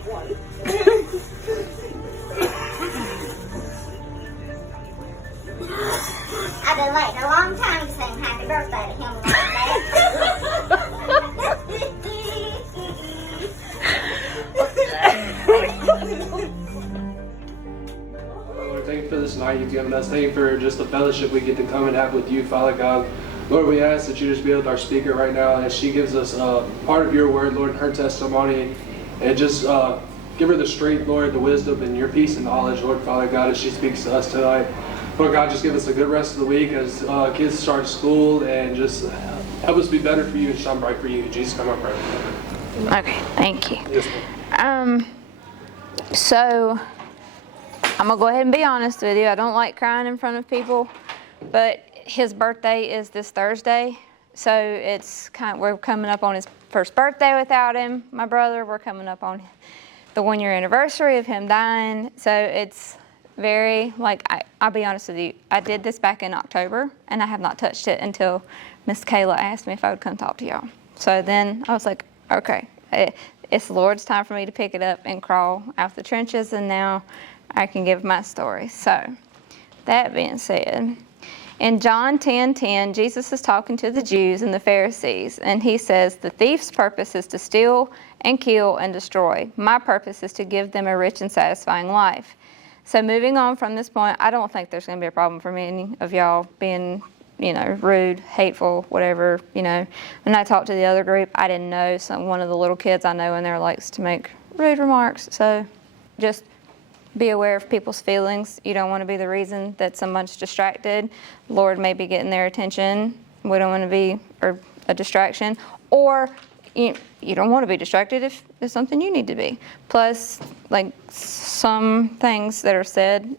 take one. I've been waiting a long time to sing happy birthday to him like Lord, thank you for this night you've given us. Thank you for just the fellowship we get to come and have with you, Father God. Lord, we ask that you just be with our speaker right now as she gives us part of your word, Lord, her testimony, and just give her the strength, Lord, the wisdom, and your peace and knowledge, Lord, Father God, as she speaks to us tonight. Lord God, just give us a good rest of the week as kids start school, and just help us be better for you and shine bright for you. In Jesus' name I pray. Okay, thank you. Yes, ma'am. So, I'm going to go ahead and be honest with you. I don't like crying in front of people, but his birthday is this Thursday, so we're coming up on his first birthday without him, my brother. We're coming up on the 1-year anniversary of him dying, so it's very, I'll be honest with you, I did this back in October, and I have not touched it until Miss Kayla asked me if I would come talk to y'all. So then I was like, okay, it's the Lord's time for me to pick it up and crawl out the trenches, and now I can give my story. So, that being said, in John 10:10, Jesus is talking to the Jews and the Pharisees, and he says, the thief's purpose is to steal and kill and destroy. My purpose is to give them a rich and satisfying life. So moving on from this point, I don't think there's going to be a problem for many of y'all being, rude, hateful, whatever. When I talked to the other group, I didn't know one of the little kids I know in there likes to make rude remarks. So just be aware of people's feelings. You don't want to be the reason that someone's distracted. Lord may be getting their attention. We don't want to be a distraction. Or you don't want to be distracted if it's something you need to be. Plus, some things that are said,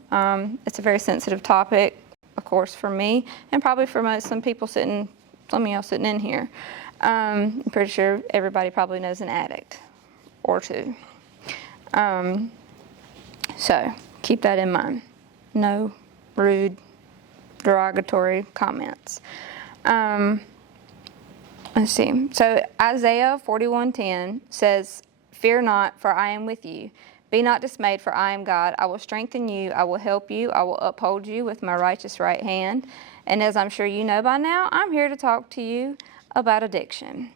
it's a very sensitive topic, of course, for me, and probably for some of y'all sitting in here. I'm pretty sure everybody probably knows an addict or two. So keep that in mind. No rude, derogatory comments. Let's see. So Isaiah 41:10 says, fear not, for I am with you. Be not dismayed, for I am God. I will strengthen you. I will help you. I will uphold you with my righteous right hand. And as I'm sure you know by now, I'm here to talk to you about addiction,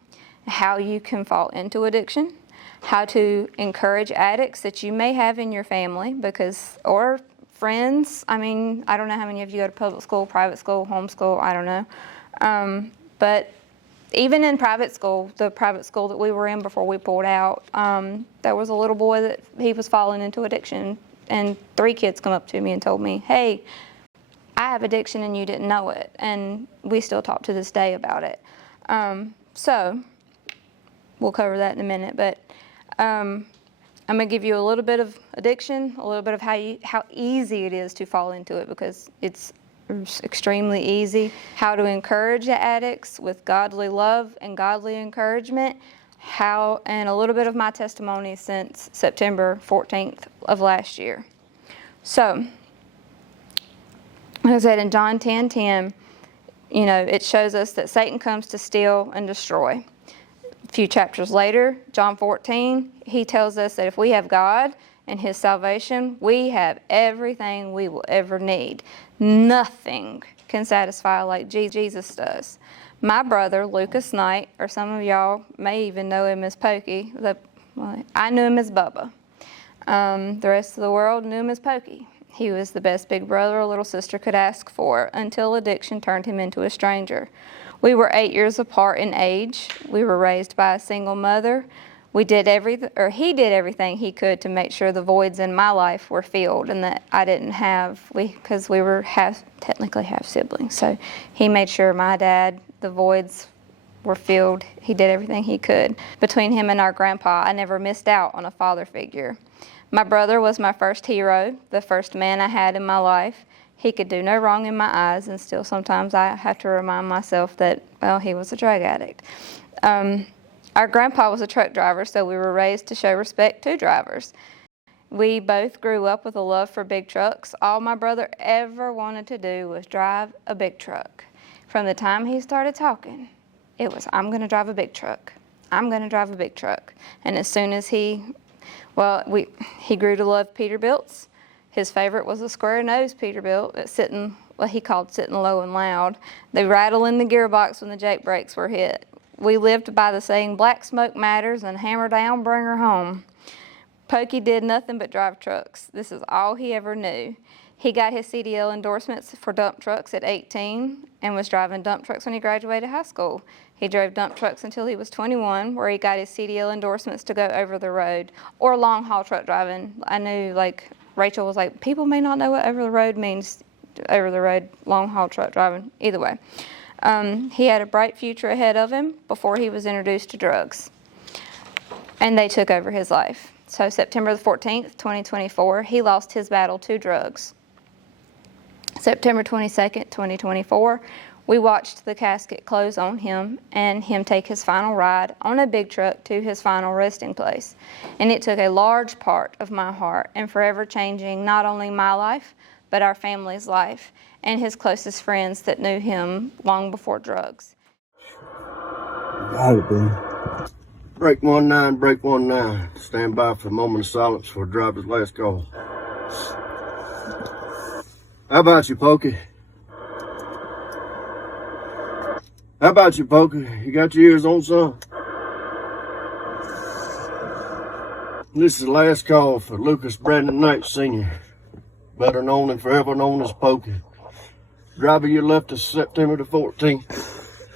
how you can fall into addiction, how to encourage addicts that you may have in your family, or friends. I don't know how many of you go to public school, private school, homeschool, I don't know. But even in private school, the private school that we were in before we pulled out, there was a little boy that he was falling into addiction, and 3 kids come up to me and told me, hey, I have addiction and you didn't know it. And we still talk to this day about it. So we'll cover that in a minute, but I'm going to give you a little bit of addiction, a little bit of how easy it is to fall into it, because it's extremely easy. How to encourage the addicts with godly love and godly encouragement. And a little bit of my testimony since September 14th of last year. So, like I said, in John 10:10, it shows us that Satan comes to steal and destroy. A few chapters later, John 14, he tells us that if we have God and his salvation, we have everything we will ever need. Nothing can satisfy like Jesus does. My brother, Lucas Knight, or some of y'all may even know him as Pokey. I knew him as Bubba. The rest of the world knew him as Pokey. He was the best big brother a little sister could ask for, until addiction turned him into a stranger. We were 8 years apart in age. We were raised by a single mother. He did everything he could to make sure the voids in my life were filled, and that I didn't have, because we were technically half siblings. So he made sure my dad, the voids were filled. He did everything he could. Between him and our grandpa, I never missed out on a father figure. My brother was my first hero, the first man I had in my life. He could do no wrong in my eyes, and still sometimes I have to remind myself that, he was a drug addict. Our grandpa was a truck driver, so we were raised to show respect to drivers. We both grew up with a love for big trucks. All my brother ever wanted to do was drive a big truck. From the time he started talking, it was, I'm going to drive a big truck. I'm going to drive a big truck. And as soon as he Well, he grew to love Peterbilts. His favorite was a square-nosed Peterbilt. It's what he called sitting low and loud. They rattle in the gearbox when the Jake brakes were hit. We lived by the saying, black smoke matters and hammer down, bring her home. Pokey did nothing but drive trucks. This is all he ever knew. He got his CDL endorsements for dump trucks at 18 and was driving dump trucks when he graduated high school. He drove dump trucks until he was 21, where he got his CDL endorsements to go over the road or long haul truck driving. I knew, like, Rachel was like, people may not know what over the road means, over the road, long haul truck driving, either way. He had a bright future ahead of him before he was introduced to drugs, and they took over his life. So September the 14th, 2024, he lost his battle to drugs. September 22nd, 2024, we watched the casket close on him and him take his final ride on a big truck to his final resting place. And it took a large part of my heart and forever changing not only my life, but our family's life and his closest friends that knew him long before drugs. Got it, man. Break 19, break 19. Stand by for a moment of silence for driver's last call. How about you, Pokey? How about you, Pokey? You got your ears on, son? This is the last call for Lucas Brandon Knight Sr., better known and forever known as Pokey. Driver, you left us September the 14th.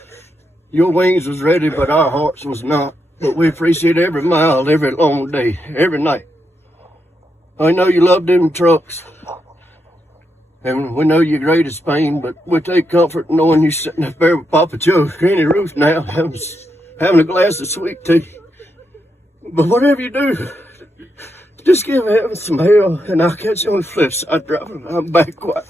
Your wings was ready, but our hearts was not. But we appreciate every mile, every long day, every night. I know you love them trucks. And we know your greatest pain, but we take comfort knowing you're sitting up there with Papa Joe, Granny Ruth now, having a glass of sweet tea. But whatever you do, just give heaven some hell, and I'll catch you on the flip side driving. I'm back quiet.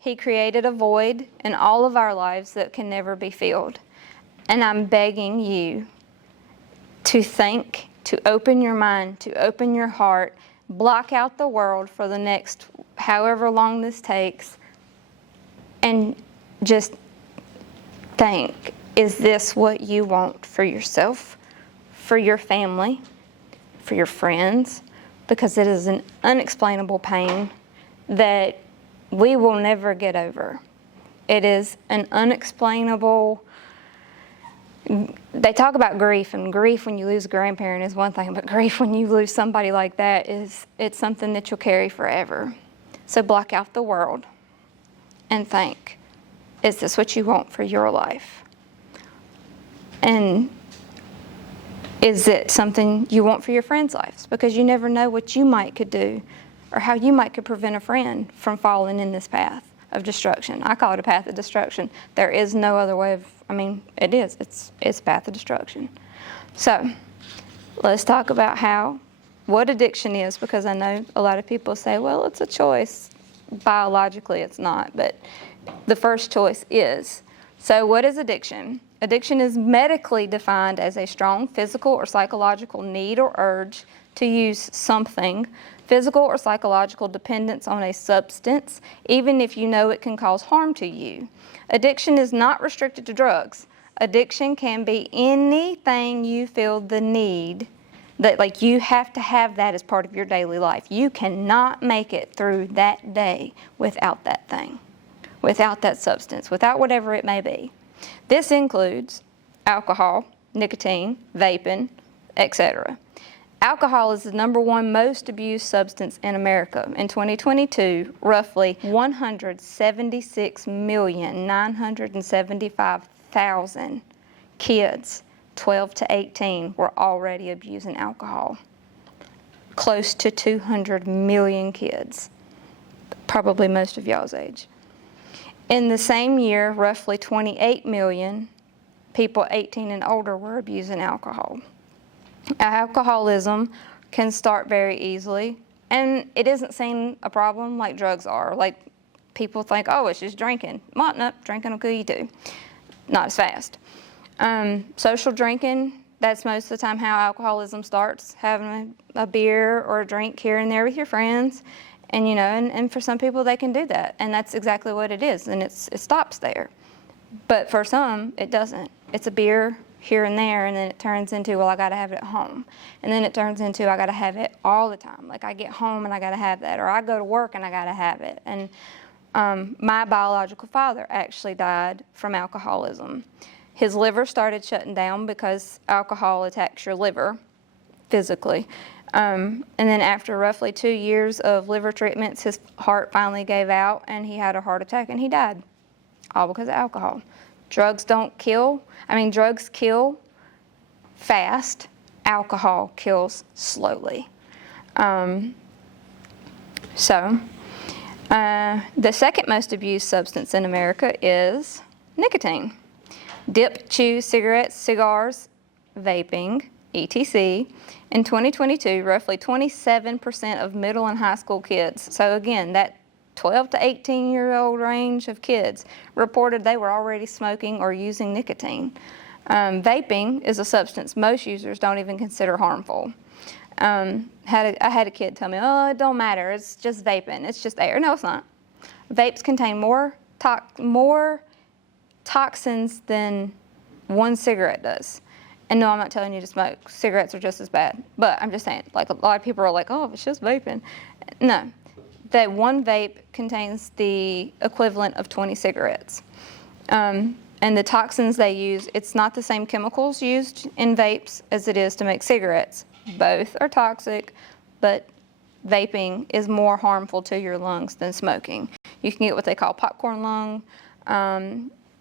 He created a void in all of our lives that can never be filled. And I'm begging you to think, to open your mind, to open your heart, block out the world for the next however long this takes, and just think, is this what you want for yourself, for your family, for your friends? Because it is an unexplainable pain that we will never get over. It is an unexplainable. They talk about grief, and grief when you lose a grandparent is one thing, but grief when you lose somebody like that it's something that you'll carry forever. So block out the world and think, is this what you want for your life? And is it something you want for your friends' lives? Because you never know what you might could do or how you might could prevent a friend from falling in this path of destruction. I call it a path of destruction. There is no other way of, it is. It's a path of destruction. So let's talk about what addiction is, because I know a lot of people say, well, it's a choice. Biologically, it's not, but the first choice is. So what is addiction? Addiction is medically defined as a strong physical or psychological need or urge to use something, physical or psychological dependence on a substance, even if you know it can cause harm to you. Addiction is not restricted to drugs. Addiction can be anything you feel the need, that like you have to have that as part of your daily life. You cannot make it through that day without that thing, without that substance, without whatever it may be. This includes alcohol, nicotine, vaping, etc. Alcohol is the number one most abused substance in America. In 2022, roughly 176,975,000 kids, 12 to 18, were already abusing alcohol. Close to 200 million kids, probably most of y'all's age. In the same year, roughly 28 million people 18 and older were abusing alcohol. Alcoholism can start very easily, and it isn't seen a problem like drugs are. Like people think, oh, it's just drinking. Well, no, drinking will kill you too. Not as fast. Social drinking, that's most of the time how alcoholism starts, having a beer or a drink here and there with your friends. And, and for some people they can do that, and that's exactly what it is, and it stops there. But for some, it doesn't. It's a beer here and there, and then it turns into, well, I gotta have it at home. And then it turns into, I gotta have it all the time. Like, I get home and I gotta have that, or I go to work and I gotta have it. And my biological father actually died from alcoholism. His liver started shutting down because alcohol attacks your liver physically. And then after roughly 2 years of liver treatments, his heart finally gave out and he had a heart attack and he died, all because of alcohol. Drugs drugs kill fast. Alcohol kills slowly. The second most abused substance in America is nicotine. Dip, chew, cigarettes, cigars, vaping, etc. In 2022, roughly 27% of middle and high school kids, so again, that 12 to 18-year-old range of kids, reported they were already smoking or using nicotine. Vaping is a substance most users don't even consider harmful. I had a kid tell me, oh, it don't matter, it's just vaping, it's just air. No, it's not. Vapes contain more toxins than one cigarette does. And no, I'm not telling you to smoke. Cigarettes are just as bad. But I'm just saying, like, a lot of people are like, oh, it's just vaping. No. That one vape contains the equivalent of 20 cigarettes. And the toxins they use, it's not the same chemicals used in vapes as it is to make cigarettes. Both are toxic, but vaping is more harmful to your lungs than smoking. You can get what they call popcorn lung.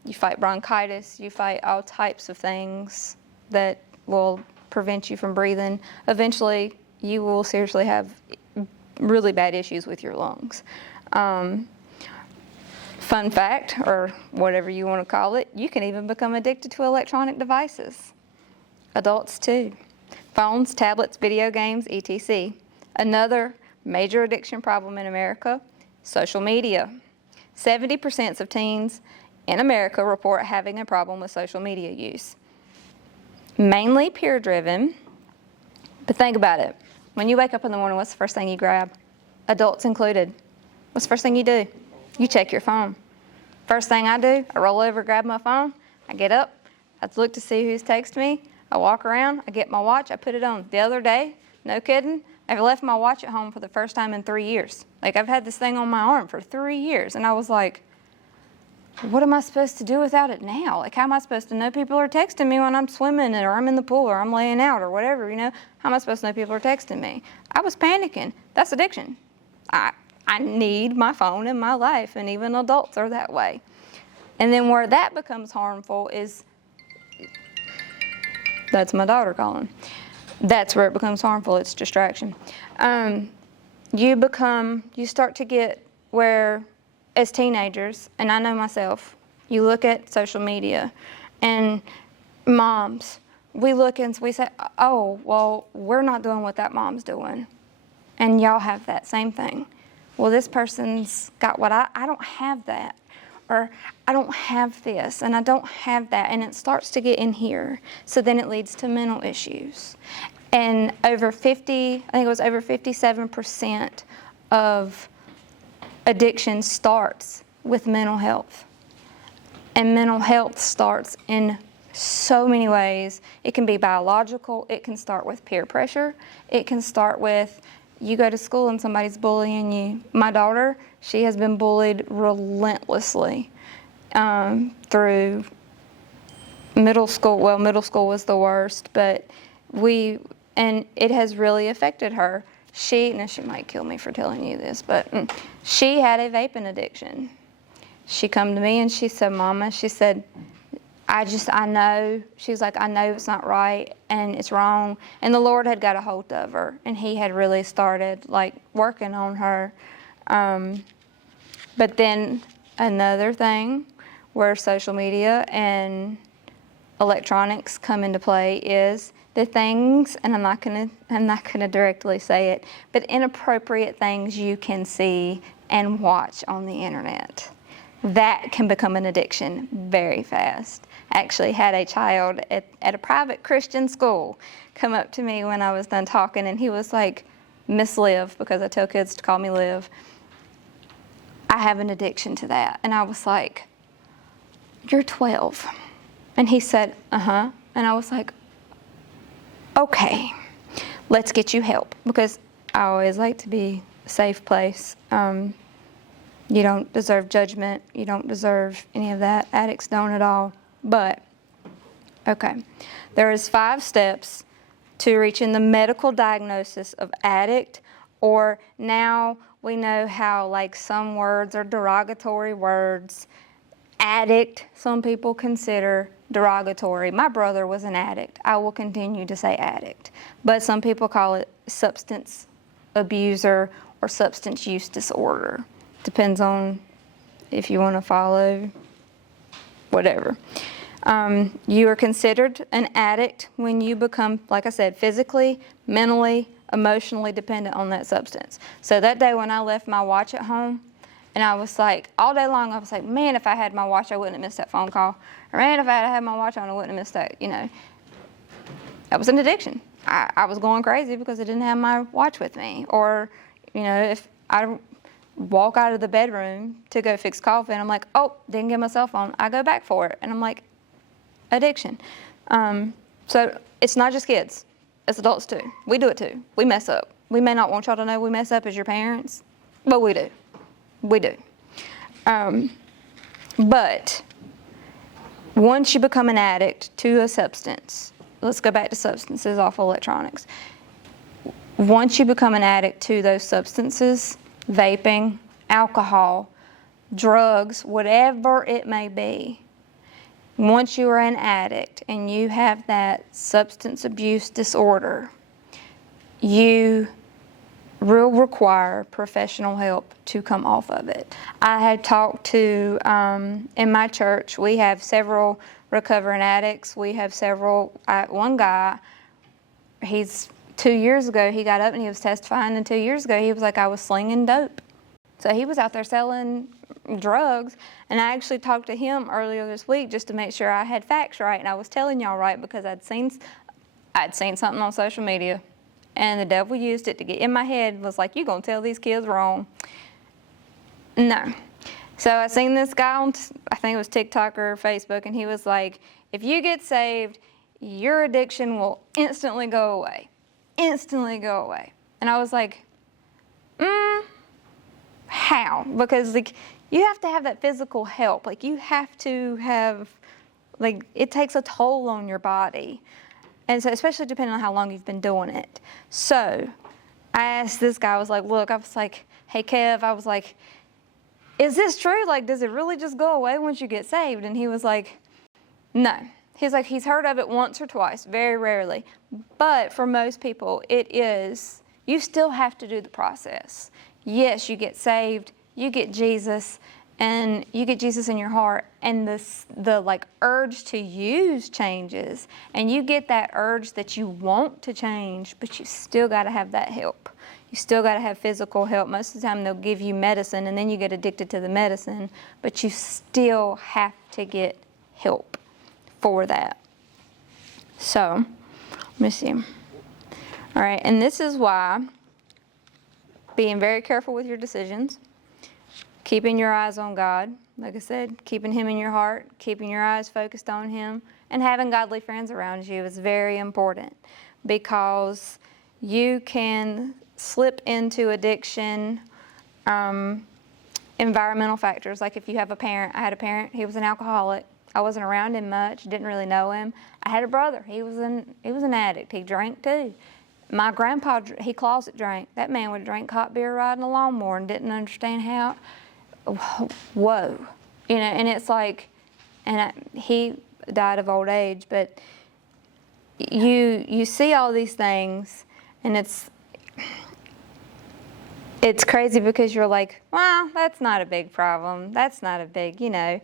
You fight bronchitis. You fight all types of things that will prevent you from breathing. Eventually, you will seriously have really bad issues with your lungs. Fun fact, or whatever you want to call it, you can even become addicted to electronic devices. Adults too. Phones, tablets, video games, etc. Another major addiction problem in America, social media. 70% of teens in America report having a problem with social media use. Mainly peer-driven, but think about it. When you wake up in the morning, what's the first thing you grab? Adults included. What's the first thing you do? You check your phone. First thing I do, I roll over, grab my phone, I get up, I look to see who's texted me, I walk around, I get my watch, I put it on. The other day, no kidding, I left my watch at home for the first time in 3 years. Like, I've had this thing on my arm for 3 years, and I was like, what am I supposed to do without it now? Like, how am I supposed to know people are texting me when I'm swimming or I'm in the pool or I'm laying out or whatever, you know? How am I supposed to know people are texting me? I was panicking. That's addiction. I need my phone in my life, and even adults are that way. And then where that becomes harmful is, that's my daughter calling. That's where it becomes harmful. It's distraction. You start to get where, as teenagers, and I know myself, you look at social media, and moms, we look and we say, oh, well, we're not doing what that mom's doing, and y'all have that same thing. Well, this person's got what I don't have that, or I don't have this, and I don't have that, and it starts to get in here. So then it leads to mental issues. And over 57% of addiction starts with mental health. And mental health starts in so many ways. It can be biological. It can start with peer pressure. It can start with you go to school and somebody's bullying you. My daughter, she has been bullied relentlessly through middle school. Well, middle school was the worst, but and it has really affected her. She might kill me for telling you this, but she had a vaping addiction. She come to me and she said, Mama, she said, I know, she's like, I know it's not right and it's wrong. And the Lord had got a hold of her, and he had really started like working on her. But then another thing where social media and electronics come into play is the things, and I'm not gonna directly say it, but inappropriate things you can see and watch on the internet. That can become an addiction very fast. I actually had a child at a private Christian school come up to me when I was done talking, and he was like, Miss Liv, because I tell kids to call me Liv, I have an addiction to that. And I was like, you're 12. And he said, uh-huh. And I was like, okay, let's get you help, because I always like to be a safe place. You don't deserve judgment. You don't deserve any of that. Addicts don't at all. But, okay, there is 5 steps to reaching the medical diagnosis of addict, or now we know how like some words are derogatory words. Addict, some people consider derogatory. My brother was an addict. I will continue to say addict. But some people call it substance abuser or substance use disorder. Depends on if you want to follow, whatever. You are considered an addict when you become, like I said, physically, mentally, emotionally dependent on that substance. So that day when I left my watch at home, and I was like, all day long, I was like, man, if I had my watch, I wouldn't have missed that phone call. Or man, if I had my watch on, I wouldn't have missed that, That was an addiction. I was going crazy because I didn't have my watch with me. Or, if I walk out of the bedroom to go fix coffee and I'm like, oh, didn't get my cell phone, I go back for it. And I'm like, addiction. So it's not just kids. It's adults too. We do it too. We mess up. We may not want y'all to know we mess up as your parents, but we do. We do. But once you become an addict to a substance, let's go back to substances off electronics. Once you become an addict to those substances, vaping, alcohol, drugs, whatever it may be, once you are an addict and you have that substance abuse disorder, you will require professional help to come off of it. I had talked to, in my church, we have several recovering addicts. We have one guy, 2 years ago, he got up and he was testifying, and 2 years ago, he was like, I was slinging dope. So he was out there selling drugs, and I actually talked to him earlier this week just to make sure I had facts right, and I was telling y'all right because I'd seen something on social media, and the devil used it to get in my head, was like, you gonna tell these kids wrong. No. So I seen this guy on, I think it was TikTok or Facebook, and he was like, if you get saved, your addiction will instantly go away. Instantly go away. And I was like, how? Because you have to have that physical help. You have to have, it takes a toll on your body. And so, especially depending on how long you've been doing it. So I asked this guy, I was like, hey Kev, I was like, is this true? Does it really just go away once you get saved? And he was like, no. He's like, he's heard of it once or twice, very rarely. But for most people, you still have to do the process. Yes, you get saved, you get Jesus, and you get Jesus in your heart, and the urge to use changes, and you get that urge that you want to change, but you still got to have that help. You still got to have physical help. Most of the time they'll give you medicine, and then you get addicted to the medicine, but you still have to get help for that. So, let me see. All right, and this is why being very careful with your decisions, keeping your eyes on God, like I said, keeping Him in your heart, keeping your eyes focused on Him, and having godly friends around you is very important, because you can slip into addiction, environmental factors. Like if you have a parent, I had a parent, he was an alcoholic. I wasn't around him much, didn't really know him. I had a brother, he was an addict, he drank too. My grandpa, he closet drank. That man would drink hot beer riding a lawnmower and didn't understand how. Whoa. And it's like, he died of old age, but you see all these things, and it's crazy because you're like, well, that's not a big problem. That's not a big, The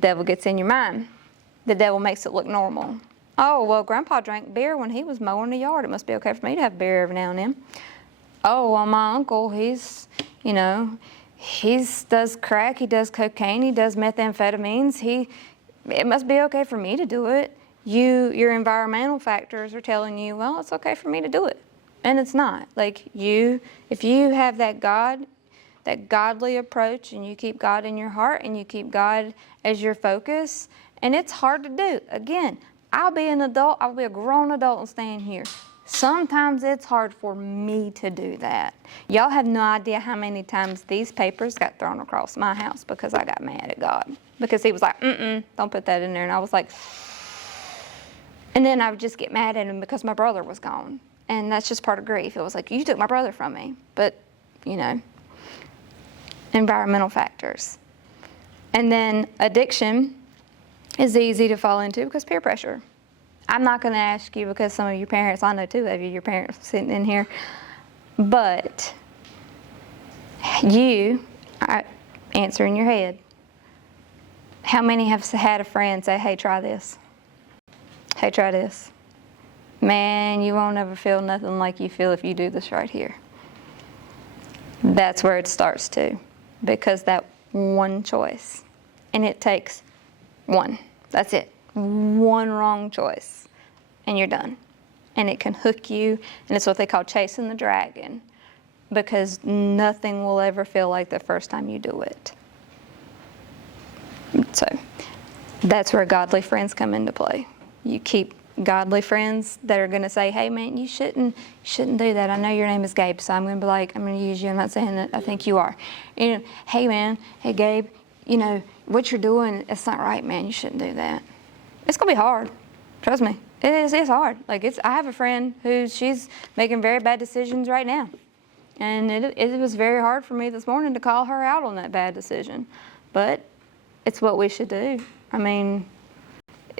devil gets in your mind. The devil makes it look normal. Oh, well, Grandpa drank beer when he was mowing the yard. It must be okay for me to have beer every now and then. Oh, well, my uncle, he does crack, he does cocaine, he does methamphetamines. It must be okay for me to do it. Your environmental factors are telling you, well, it's okay for me to do it. And it's not. If you have that godly approach, and you keep God in your heart, and you keep God as your focus, and it's hard to do. Again, I'll be an adult, I'll be a grown adult and stand here. Sometimes it's hard for me to do that. Y'all have no idea how many times these papers got thrown across my house because I got mad at God. Because he was like, don't put that in there. And I was like, and then I would just get mad at him because my brother was gone. And that's just part of grief. It was like, you took my brother from me. But, you know, environmental factors. And then addiction is easy to fall into because peer pressure. I'm not going to ask you because some of your parents, I know two of you, your parents sitting in here, but you are answering your head. How many have had a friend say, hey, try this? Hey, try this. Man, you won't ever feel nothing like you feel if you do this right here. That's where it starts too, because that one choice, and it takes one. That's it. One wrong choice, and you're done. And it can hook you, and it's what they call chasing the dragon, because nothing will ever feel like the first time you do it. So that's where godly friends come into play. You keep godly friends that are going to say, hey man, you shouldn't do that. I know your name is Gabe, so I'm going to be like, I'm going to use you. I'm not saying that I think you are. You know, hey man, hey Gabe, you know, what you're doing, it's not right, man. You shouldn't do that. It's going to be hard. Trust me. It's hard. Like I have a friend she's making very bad decisions right now. And it was very hard for me this morning to call her out on that bad decision. But it's what we should do. I mean,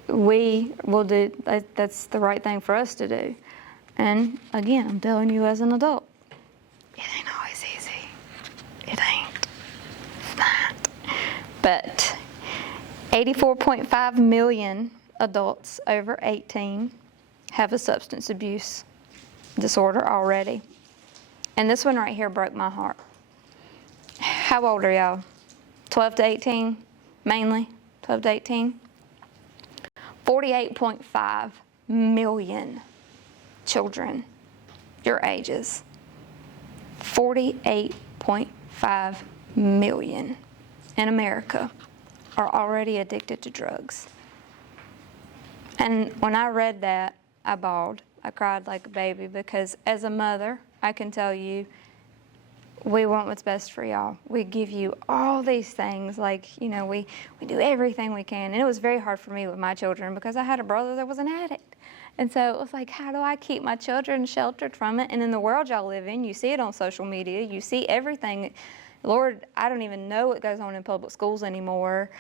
we will do, that's the right thing for us to do. And again, I'm telling you as an adult, it ain't always easy. It ain't. It's not. But 84.5 million adults over 18 have a substance abuse disorder already. And this one right here broke my heart. How old are y'all? 12 to 18, mainly? 12 to 18? 48.5 million children your ages. 48.5 million in America are already addicted to drugs. And when I read that, I bawled. I cried like a baby because as a mother, I can tell you, we want what's best for y'all. We give you all these things, like, you know, we do everything we can. And it was very hard for me with my children because I had a brother that was an addict. And so it was like, how do I keep my children sheltered from it? And in the world y'all live in, you see it on social media. You see everything. Lord, I don't even know what goes on in public schools anymore.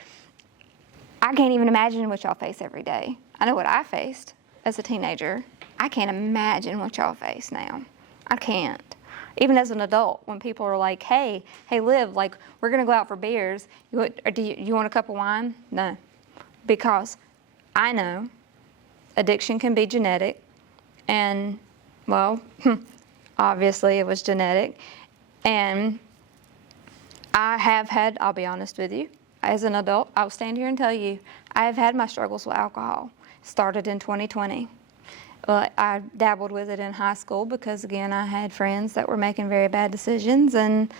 I can't even imagine what y'all face every day. I know what I faced as a teenager. I can't imagine what y'all face now. I can't. Even as an adult, when people are like, hey, Liv, like, we're going to go out for beers. You want a cup of wine? No. Because I know addiction can be genetic. And, well, obviously it was genetic. And I have had, I'll be honest with you, as an adult, I'll stand here and tell you, I have had my struggles with alcohol. Started in 2020. I dabbled with it in high school because, again, I had friends that were making very bad decisions and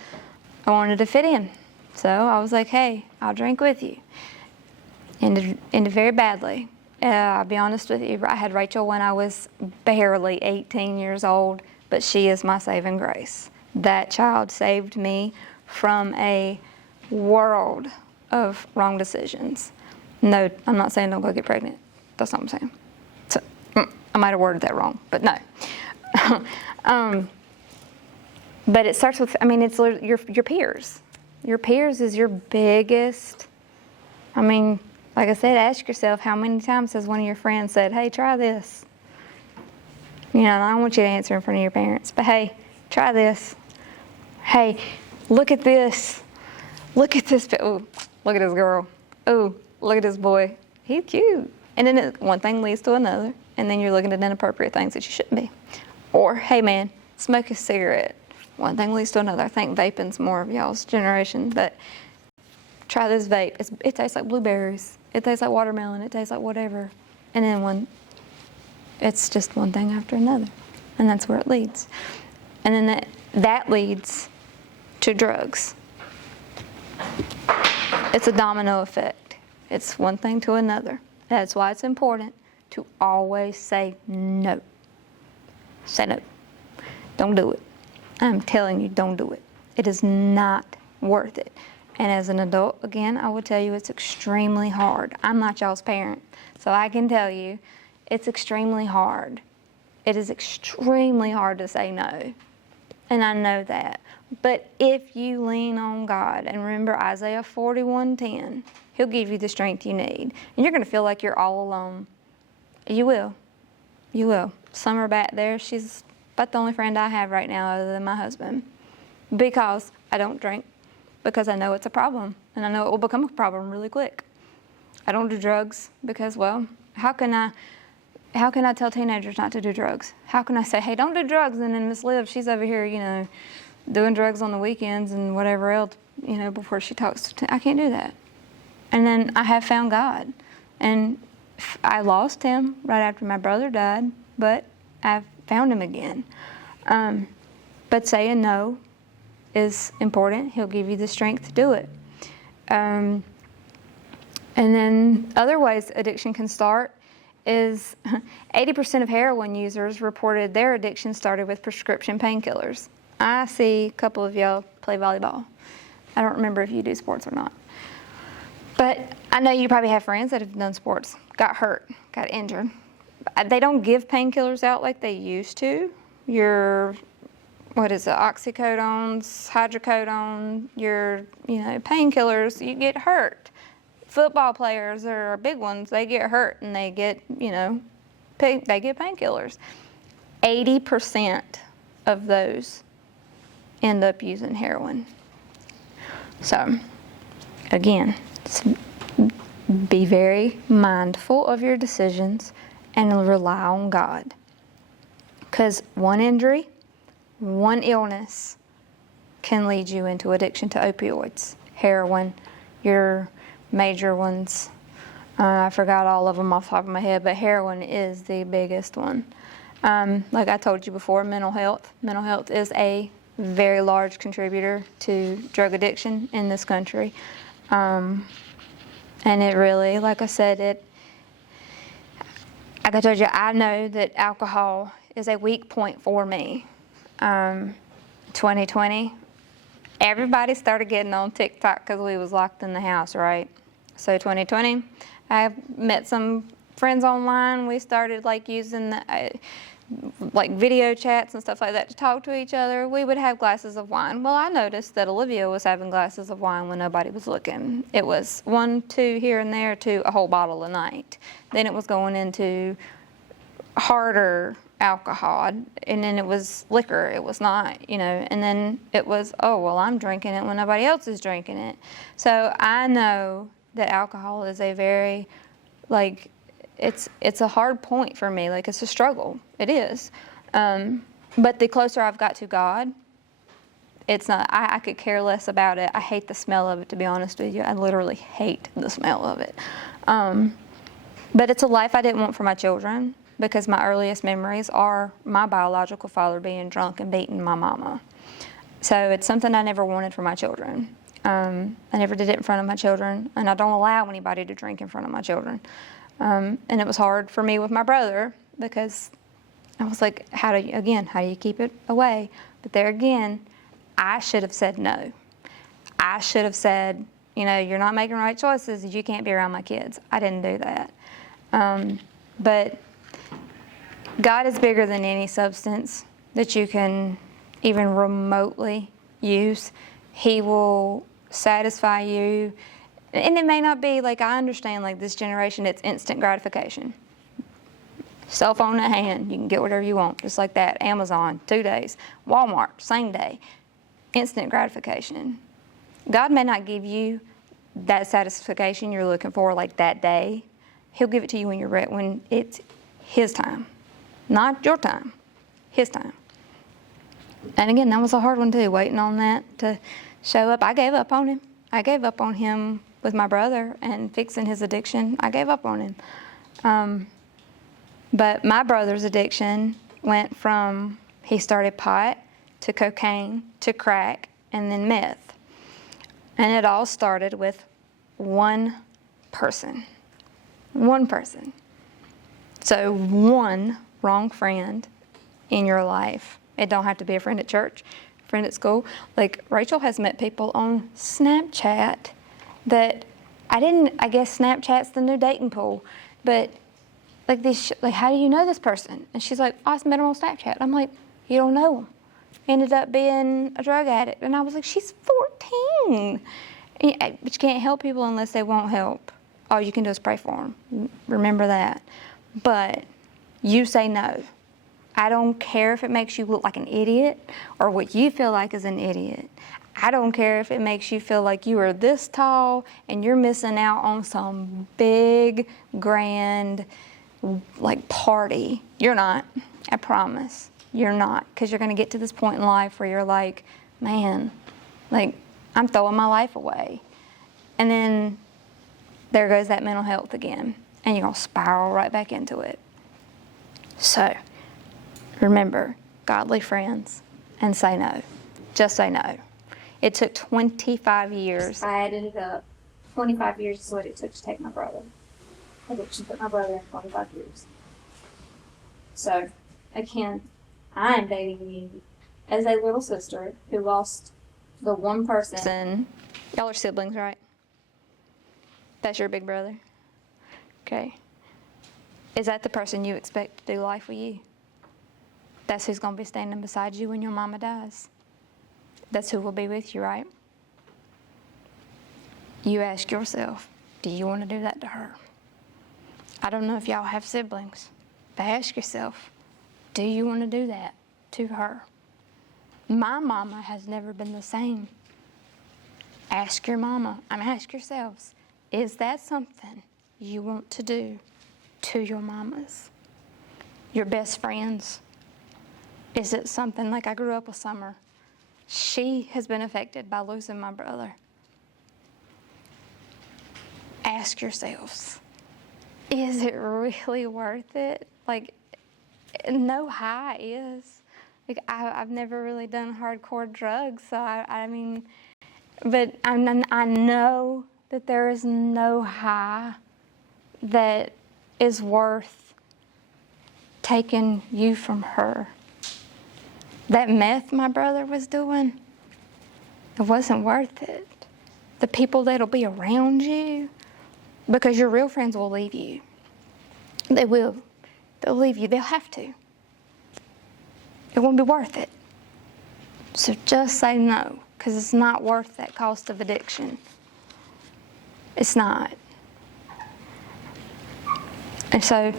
I wanted to fit in. So I was like, hey, I'll drink with you. Ended very badly. I'll be honest with you, I had Rachel when I was barely 18 years old, but she is my saving grace. That child saved me from a world of wrong decisions. No, I'm not saying don't go get pregnant. That's not what I'm saying. So, I might have worded that wrong, but no. But it starts with, I mean, it's your peers. Your peers is your biggest, I mean, like I said, ask yourself how many times has one of your friends said, hey, try this. You know, and I don't want you to answer in front of your parents, but hey, try this. Hey, look at this. Look at this. Ooh, look at this girl. Ooh, look at this boy. He's cute. And then one thing leads to another, and then you're looking at inappropriate things that you shouldn't be. Or, hey man, smoke a cigarette. One thing leads to another. I think vaping's more of y'all's generation, but try this vape. It tastes like blueberries. It tastes like watermelon. It tastes like whatever. And then it's just one thing after another, and that's where it leads. And then that leads to drugs. It's a domino effect. It's one thing to another. That's why it's important to always say no. Say no. Don't do it. I'm telling you, don't do it. It is not worth it. And as an adult, again, I will tell you it's extremely hard. I'm not y'all's parent, so I can tell you it's extremely hard. It is extremely hard to say no. And I know that. But if you lean on God, and remember Isaiah 41:10, He'll give you the strength you need. And you're going to feel like you're all alone. You will. You will. Summer back there, she's about the only friend I have right now other than my husband. Because I don't drink. Because I know it's a problem. And I know it will become a problem really quick. I don't do drugs because, well, how can I tell teenagers not to do drugs? How can I say, hey, don't do drugs, and then Miss Liv, she's over here, doing drugs on the weekends and whatever else, before she talks to, I can't do that. And then I have found God. And I lost him right after my brother died, but I've found him again. But saying no is important. He'll give you the strength to do it. And then other ways addiction can start is 80% of heroin users reported their addiction started with prescription painkillers. I see a couple of y'all play volleyball. I don't remember if you do sports or not. But I know you probably have friends that have done sports, got hurt, got injured. They don't give painkillers out like they used to. Oxycodones, hydrocodone, painkillers, you get hurt. Football players are big ones, they get hurt and they get, they get painkillers. 80% of those end up using heroin. So, again, be very mindful of your decisions and rely on God. Because one injury, one illness can lead you into addiction to opioids, heroin, your major ones. I forgot all of them off the top of my head, but heroin is the biggest one. Like I told you before, mental health. Mental health is a very large contributor to drug addiction in this country. And it really, like I said, like I told you, I know that alcohol is a weak point for me. 2020, everybody started getting on TikTok because we was locked in the house, right? So 2020, I met some friends online. We started using video chats and stuff like that to talk to each other. We would have glasses of wine. Well, I noticed that Olivia was having glasses of wine when nobody was looking. It was 1, 2 here and there to a whole bottle a night. Then it was going into harder alcohol, and then it was liquor. It was not, and then it was, oh, well, I'm drinking it when nobody else is drinking it. So I know that alcohol is a very, it's a hard point for me. It's a struggle. It is. But the closer I've got to God, it's not, I could care less about it. I hate the smell of it, to be honest with you. I literally hate the smell of it. But it's a life I didn't want for my children, because my earliest memories are my biological father being drunk and beating my mama. So it's something I never wanted for my children. I never did it in front of my children, and I don't allow anybody to drink in front of my children. And it was hard for me with my brother, because I was like, how do you keep it away? But there again, I should have said no. I should have said, you're not making right choices, you can't be around my kids. I didn't do that. But God is bigger than any substance that you can even remotely use. He will satisfy you. And it may not be, I understand, this generation, it's instant gratification. Cell phone in hand, you can get whatever you want, just like that. Amazon, 2 days. Walmart, same day. Instant gratification. God may not give you that satisfaction you're looking for, that day. He'll give it to you when you're ready, when it's His time. Not your time, His time. And again, that was a hard one too, waiting on that to show up. I gave up on him. I gave up on him with my brother and fixing his addiction. I gave up on him. But my brother's addiction went from, he started pot to cocaine to crack and then meth. And it all started with one person. One person. So one wrong friend in your life. It don't have to be a friend at church, a friend at school. Like Rachel has met people on Snapchat that I guess Snapchat's the new dating pool, but like this, like how do you know this person? And she's like, oh, I just met him on Snapchat. I'm like, you don't know him. Ended up being a drug addict. And I was like, she's 14. But you can't help people unless they won't help. All you can do is pray for them. Remember that. But you say no. I don't care if it makes you look like an idiot or what you feel like is an idiot. I don't care if it makes you feel like you are this tall and you're missing out on some big, grand, like party. You're not. I promise. You're not. Because you're going to get to this point in life where you're like, man, like I'm throwing my life away. And then there goes that mental health again. And you're going to spiral right back into it. So, remember, godly friends, and say no. Just say no. It took 25 years. I added it up. 25 years is what it took to take my brother. Addiction took my brother in 25 years. So, again, I am dating you as a little sister who lost the one person. Y'all are siblings, right? That's your big brother? Okay. Is that the person you expect to do life with you? That's who's going to be standing beside you when your mama dies. That's who will be with you, right? You ask yourself, do you want to do that to her? I don't know if y'all have siblings, but ask yourself, do you want to do that to her? My mama has never been the same. Ask your mama, ask yourselves, is that something you want to do to your mamas? Your best friends? Is it something like I grew up with Summer? She has been affected by losing my brother. Ask yourselves, is it really worth it? Like, no high is. Like, I've never really done hardcore drugs, so I mean, but I know that there is no high that is worth taking you from her. That meth my brother was doing, it wasn't worth it. The people that'll be around you, because your real friends will leave you. They will. They'll leave you. They'll have to. It won't be worth it. So just say no, because it's not worth that cost of addiction. It's not. And so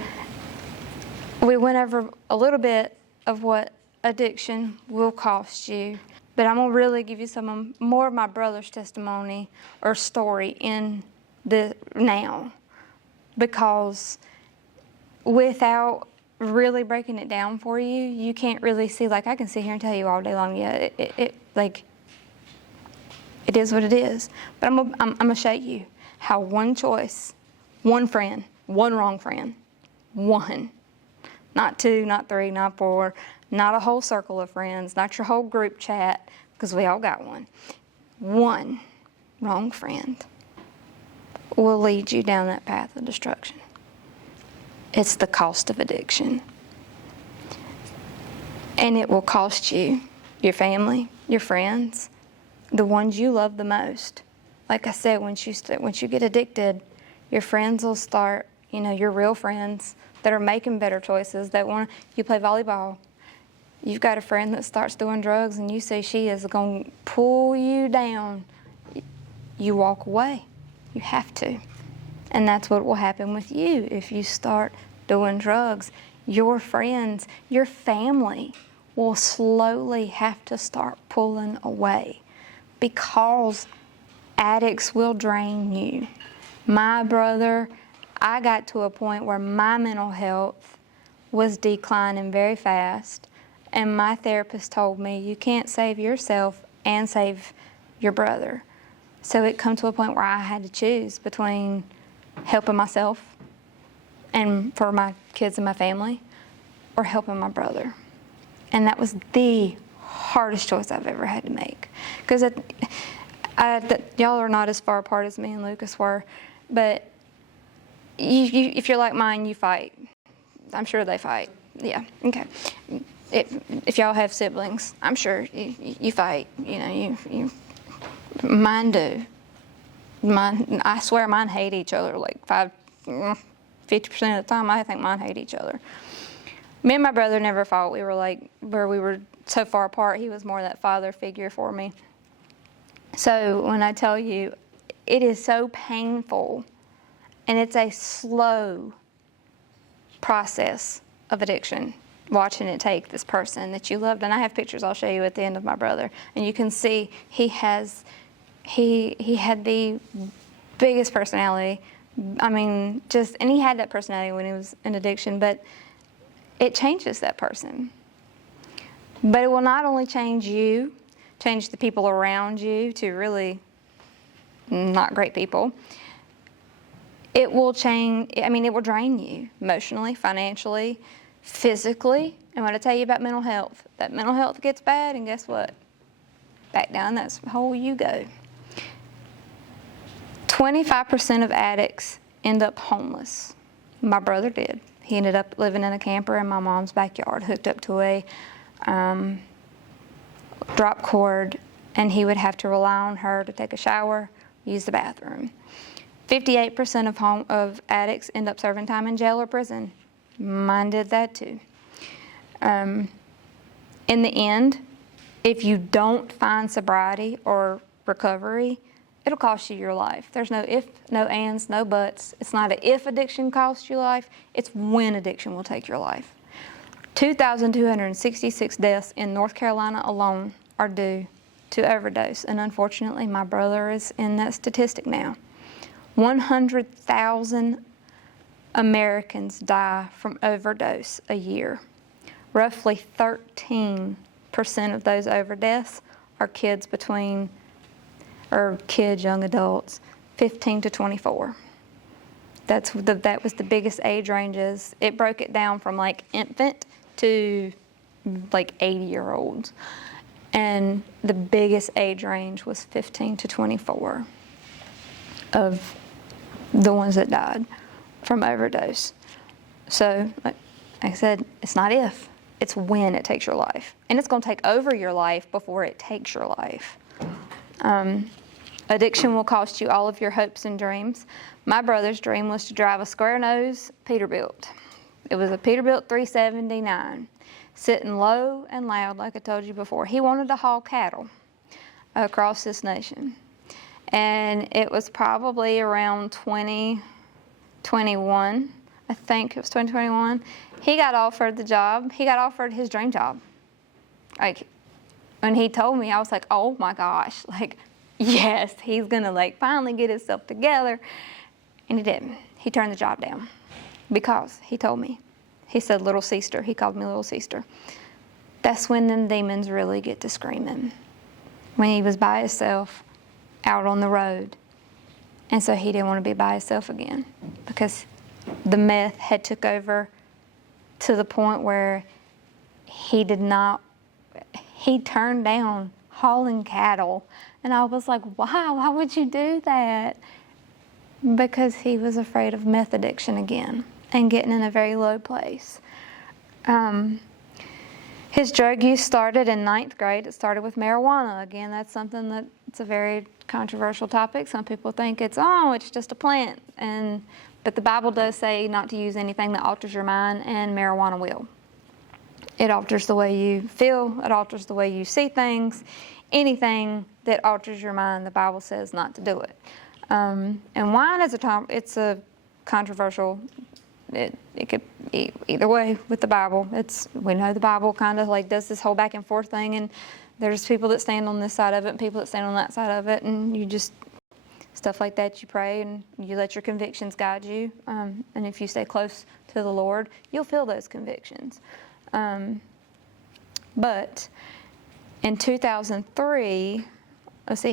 we went over a little bit of what addiction will cost you, but I'm going to really give you some more of my brother's testimony or story in the now, because without really breaking it down for you, you can't really see. Like, I can sit here and tell you all day long, yeah, it is what it is. But I'm gonna show you how one choice, one friend, one wrong friend, one, not two, not three, not four, not a whole circle of friends, not your whole group chat, because we all got one. One wrong friend will lead you down that path of destruction. It's the cost of addiction. And it will cost you your family, your friends, the ones you love the most. Like I said, once you get addicted, your friends will start, your real friends that are making better choices, you play volleyball. You've got a friend that starts doing drugs and you see she is going to pull you down. You walk away. You have to. And that's what will happen with you if you start doing drugs. Your friends, your family will slowly have to start pulling away, because addicts will drain you. My brother, I got to a point where my mental health was declining very fast, and my therapist told me, you can't save yourself and save your brother. So it come to a point where I had to choose between helping myself and for my kids and my family, or helping my brother. And that was the hardest choice I've ever had to make. Because y'all are not as far apart as me and Lucas were, but if you're like mine, you fight. I'm sure they fight. Yeah, okay. If y'all have siblings, I'm sure you fight. You know, you mine do. Mine, I swear mine hate each other like 50% of the time. I think mine hate each other. Me and my brother never fought. We were like, where we were so far apart, he was more that father figure for me. So when I tell you, it is so painful, and it's a slow process of addiction, watching it take this person that you loved. And I have pictures I'll show you at the end of my brother, and you can see he had the biggest personality. I mean, and he had that personality when he was in addiction, but it changes that person. But it will not only change you, change the people around you to really not great people. It will change, it will drain you emotionally, financially, physically. And when I tell you about mental health, that mental health gets bad, and guess what? Back down that hole you go. 25% of addicts end up homeless. My brother did. He ended up living in a camper in my mom's backyard, hooked up to a drop cord, and he would have to rely on her to take a shower, use the bathroom. 58% of addicts end up serving time in jail or prison. Mine did that too. In the end, if you don't find sobriety or recovery, it'll cost you your life. There's no if, no ands, no buts. It's not a if addiction costs you life, it's when addiction will take your life. 2,266 deaths in North Carolina alone are due to overdose, and unfortunately my brother is in that statistic now. 100,000 Americans die from overdose a year. Roughly 13% of those overdoses are kids, young adults, 15 to 24. That was the biggest age ranges. It broke it down from like infant to like 80-year-olds. And the biggest age range was 15 to 24 of the ones that died from overdose. So, like I said, it's not if, it's when it takes your life. And it's going to take over your life before it takes your life. Addiction will cost you all of your hopes and dreams. My brother's dream was to drive a square nose Peterbilt. It was a Peterbilt 379, sitting low and loud, like I told you before. He wanted to haul cattle across this nation. And it was probably around 2021, I think it was 2021. He got offered the job. He got offered his dream job. Like, when he told me, I was like, oh my gosh, like, yes, he's gonna like finally get himself together. And he didn't. He turned the job down because he told me. He said, little sister. He called me little sister. That's when them demons really get to screaming. When he was by himself out on the road. And so he didn't want to be by himself again because the meth had took over to the point where he turned down hauling cattle. And I was like, why would you do that? Because he was afraid of meth addiction again and getting in a very low place. His drug use started in 9th grade. It started with marijuana. Again, that's something it's a very controversial topic. Some people think it's just a plant. But the Bible does say not to use anything that alters your mind, and marijuana will. It alters the way you feel. It alters the way you see things. Anything that alters your mind, the Bible says not to do it. And wine is it's a controversial. It could be either way with the Bible. We know the Bible kind of like does this whole back and forth thing, and there's people that stand on this side of it and people that stand on that side of it, and you just stuff like that. You pray and you let your convictions guide you, and if you stay close to the Lord, you'll feel those convictions. But in 2003,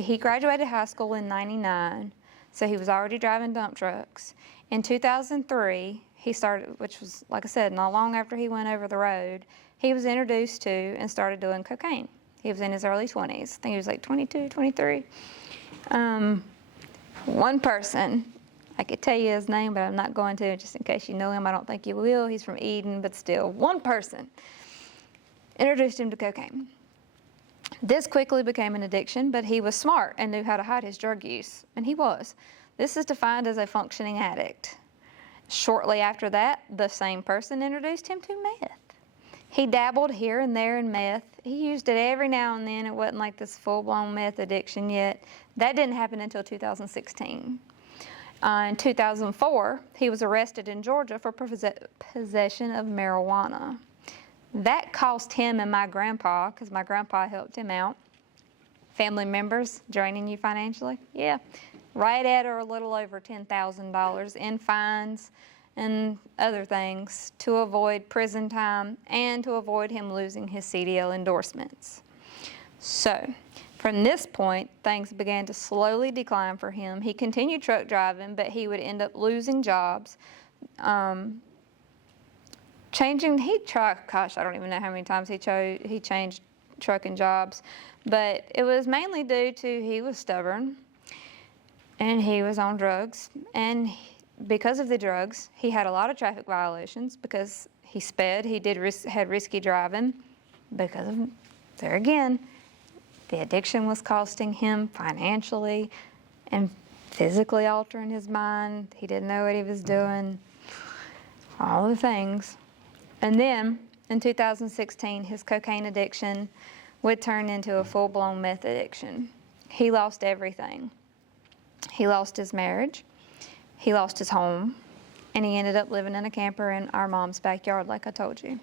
he graduated high school in '99, so he was already driving dump trucks. In 2003, he started, which was, like I said, not long after he went over the road, he was introduced to and started doing cocaine. He was in his early 20s. I think he was like 22, 23. One person I could tell you his name, but I'm not going to, just in case you know him. I don't think you will. He's from Eden, but still, one person introduced him to cocaine. This quickly became an addiction, but he was smart and knew how to hide his drug use, and he was. This is defined as a functioning addict. Shortly after that, the same person introduced him to meth. He dabbled here and there in meth. He used it every now and then. It wasn't like this full-blown meth addiction yet. That didn't happen until 2016. In 2004, he was arrested in Georgia for possession of marijuana. That cost him and my grandpa, because my grandpa helped him out. Family members draining you financially? Yeah. Right at or a little over $10,000 in fines and other things to avoid prison time and to avoid him losing his CDL endorsements. So, from this point, things began to slowly decline for him. He continued truck driving, but he would end up losing jobs. I don't even know how many times he changed trucking jobs, but it was mainly due to he was stubborn and he was on drugs, and because of the drugs, he had a lot of traffic violations because he sped, had risky driving because of, there again, the addiction was costing him financially and physically altering his mind. He didn't know what he was doing, all the things. And then in 2016, his cocaine addiction would turn into a full-blown meth addiction. He lost everything. He lost his marriage. He lost his home, and he ended up living in a camper in our mom's backyard, like I told you.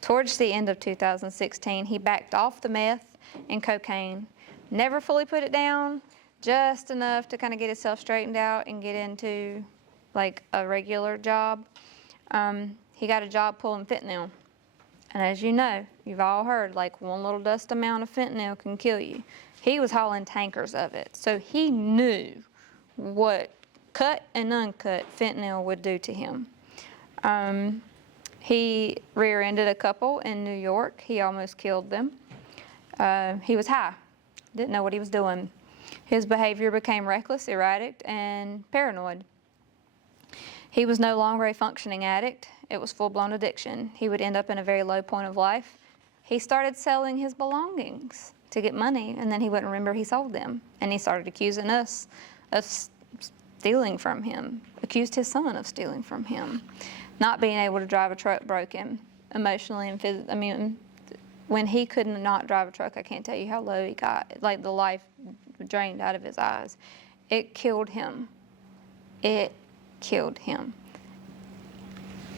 Towards the end of 2016, he backed off the meth and cocaine, never fully put it down, just enough to kind of get himself straightened out and get into like a regular job. He got a job pulling fentanyl. And as you know, you've all heard, like one little dust amount of fentanyl can kill you. He was hauling tankers of it. So he knew what cut and uncut fentanyl would do to him. He rear-ended a couple in New York. He almost killed them. He was high, didn't know what he was doing. His behavior became reckless, erratic, and paranoid. He was no longer a functioning addict. It was full-blown addiction. He would end up in a very low point of life. He started selling his belongings to get money, and then he wouldn't remember he sold them. And he started accusing us of stealing from him, accused his son of stealing from him. Not being able to drive a truck broke him emotionally and physically. I mean, when he could not drive a truck, I can't tell you how low he got. Like the life drained out of his eyes. It killed him. It killed him.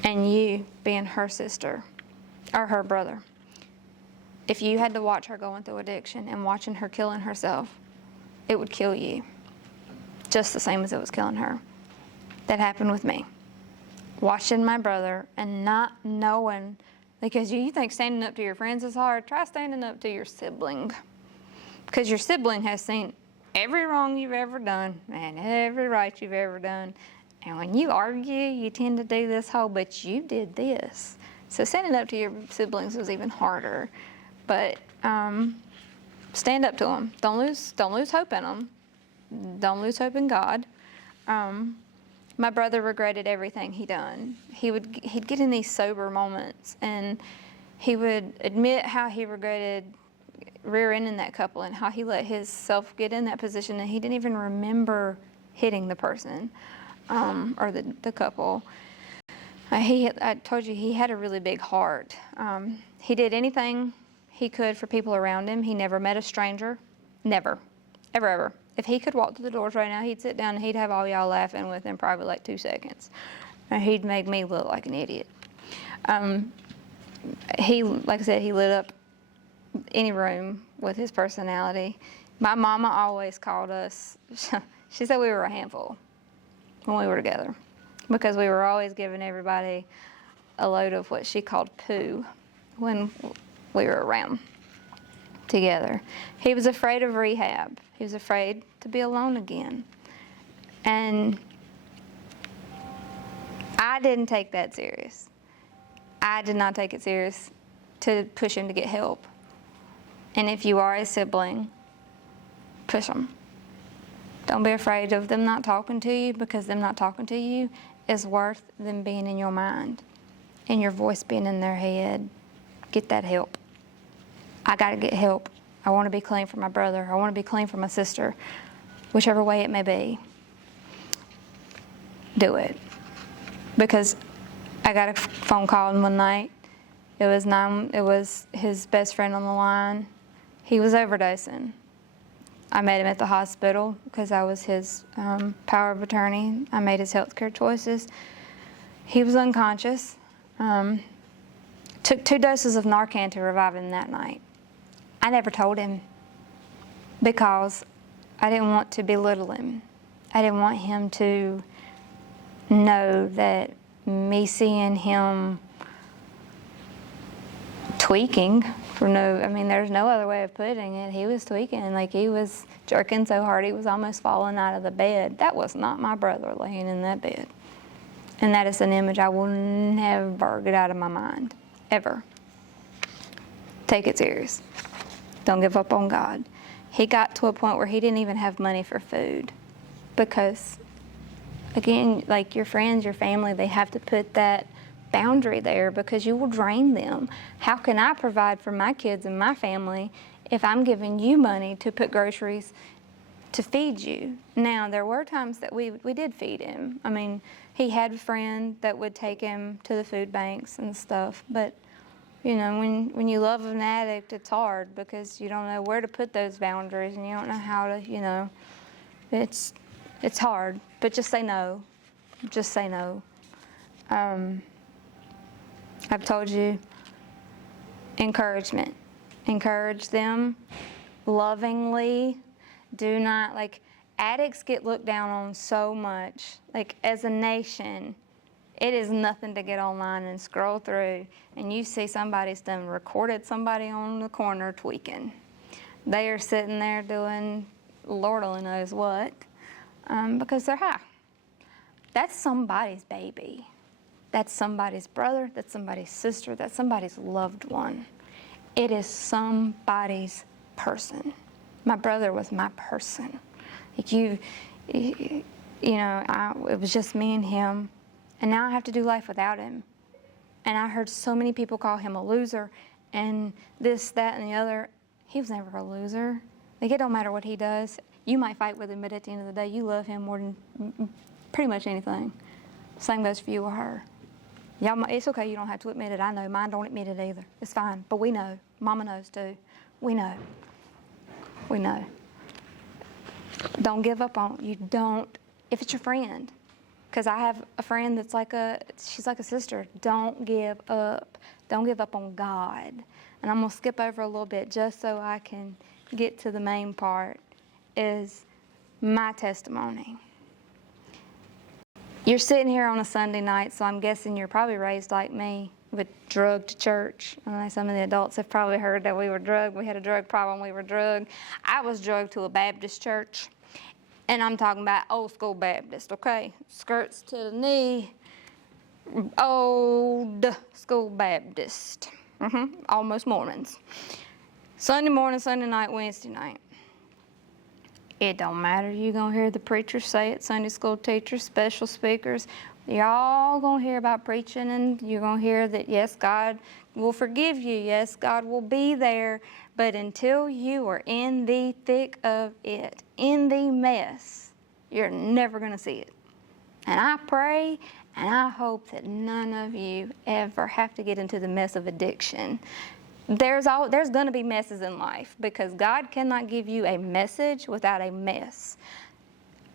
And you, being her sister, or her brother, if you had to watch her going through addiction and watching her killing herself, it would kill you. Just the same as it was killing her. That happened with me. Watching my brother and not knowing, because you think standing up to your friends is hard, try standing up to your sibling. Because your sibling has seen every wrong you've ever done and every right you've ever done. And when you argue, you tend to do this whole, but you did this. So standing up to your siblings was even harder. But stand up to them. Don't lose hope in them. Don't lose hope in God. My brother regretted everything he done. He'd get in these sober moments, and he would admit how he regretted rear-ending that couple and how he let himself get in that position, and he didn't even remember hitting the person or the couple. I told you he had a really big heart. He did anything he could for people around him. He never met a stranger. Never. Ever. If he could walk through the doors right now, he'd sit down and he'd have all y'all laughing within probably like 2 seconds. And he'd make me look like an idiot. He, like I said, he lit up any room with his personality. My mama always called us, she said we were a handful when we were together, because we were always giving everybody a load of what she called poo when we were around together. He was afraid of rehab. He was afraid to be alone again. And I didn't take that serious. I did not take it serious to push him to get help. And if you are a sibling, push them. Don't be afraid of them not talking to you, because them not talking to you is worth them being in your mind and your voice being in their head. Get that help. I got to get help. I want to be clean for my brother. I want to be clean for my sister. Whichever way it may be. Do it. Because I got a phone call one night. It was his best friend on the line. He was overdosing. I met him at the hospital because I was his power of attorney. I made his healthcare choices. He was unconscious. Took 2 doses of Narcan to revive him that night. I never told him because I didn't want to belittle him. I didn't want him to know that me seeing him tweaking, there's no other way of putting it. He was tweaking, like he was jerking so hard he was almost falling out of the bed. That was not my brother laying in that bed. And that is an image I will never get out of my mind, ever. Take it serious. Don't give up on God. He got to a point where he didn't even have money for food because, again, like your friends, your family, they have to put that boundary there because you will drain them. How can I provide for my kids and my family if I'm giving you money to put groceries to feed you? Now, there were times that we did feed him. I mean, he had a friend that would take him to the food banks and stuff, but you know, when you love an addict, it's hard because you don't know where to put those boundaries and you don't know how to, you know, it's hard, but just say no. Just say no. I've told you, encouragement. Encourage them lovingly. Do not, like, addicts get looked down on so much. Like, as a nation, it is nothing to get online and scroll through and you see somebody's done recorded somebody on the corner tweaking. They are sitting there doing Lord only knows what because they're high. That's somebody's baby. That's somebody's brother. That's somebody's sister. That's somebody's loved one. It is somebody's person. My brother was my person. Like it was just me and him. And now I have to do life without him. And I heard so many people call him a loser and this, that, and the other. He was never a loser. Like, it don't matter what he does. You might fight with him, but at the end of the day, you love him more than pretty much anything. Same goes for you or her. Y'all, it's okay, you don't have to admit it. I know. Mine don't admit it either. It's fine. But we know. Mama knows too. We know. We know. Don't give up on you. Don't, if it's your friend. Because I have a friend that's she's like a sister. Don't give up. Don't give up on God. And I'm going to skip over a little bit just so I can get to the main part, is my testimony. You're sitting here on a Sunday night, so I'm guessing you're probably raised like me with drugged church. I know some of the adults have probably heard that we were drugged. We had a drug problem. We were drugged. I was drugged to a Baptist church. And I'm talking about old school Baptist, okay? Skirts to the knee, old school Baptist. Almost Mormons. Sunday morning, Sunday night, Wednesday night. It don't matter. You're going to hear the preachers say it, Sunday school teachers, special speakers. Y'all going to hear about preaching, and you're going to hear that, yes, God will forgive you. Yes, God will be there. But until you are in the thick of it, in the mess, you're never going to see it. And I pray and I hope that none of you ever have to get into the mess of addiction. There's going to be messes in life because God cannot give you a message without a mess.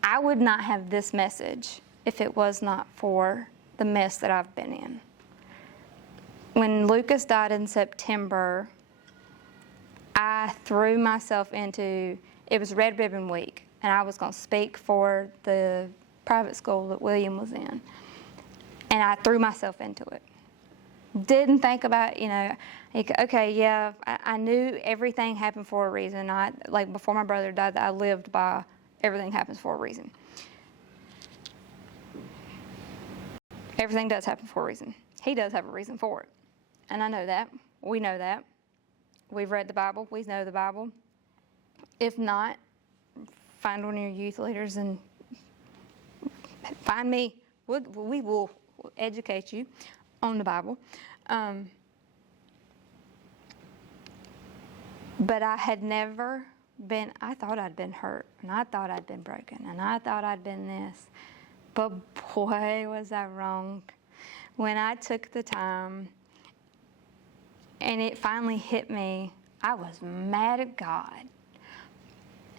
I would not have this message if it was not for the mess that I've been in. When Lucas died in September, I threw myself into, it was Red Ribbon Week, and I was going to speak for the private school that William was in. And I threw myself into it. Didn't think about, okay, yeah, I knew everything happened for a reason. Like before my brother died, I lived by everything happens for a reason. Everything does happen for a reason. He does have a reason for it. And I know that. We know that. We've read the Bible. We know the Bible. If not, find one of your youth leaders and find me. We will educate you on the Bible. But I had never been, I thought I'd been hurt, and I thought I'd been broken, and I thought I'd been this. But boy, was I wrong. When I took the time and it finally hit me, I was mad at God.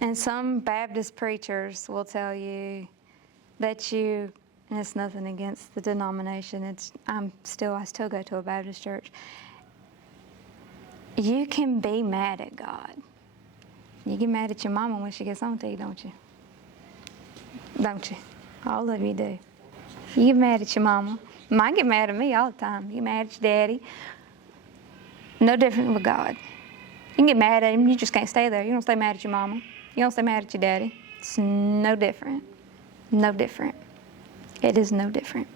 And some Baptist preachers will tell you that and it's nothing against the denomination, I still go to a Baptist church. You can be mad at God. You get mad at your mama when she gets on to you, don't you? Don't you? All of you do. You get mad at your mama. Mine get mad at me all the time. You get mad at your daddy. No different with God. You can get mad at him, you just can't stay there. You don't stay mad at your mama. You don't stay mad at your daddy. It's no different. No different. It is no different.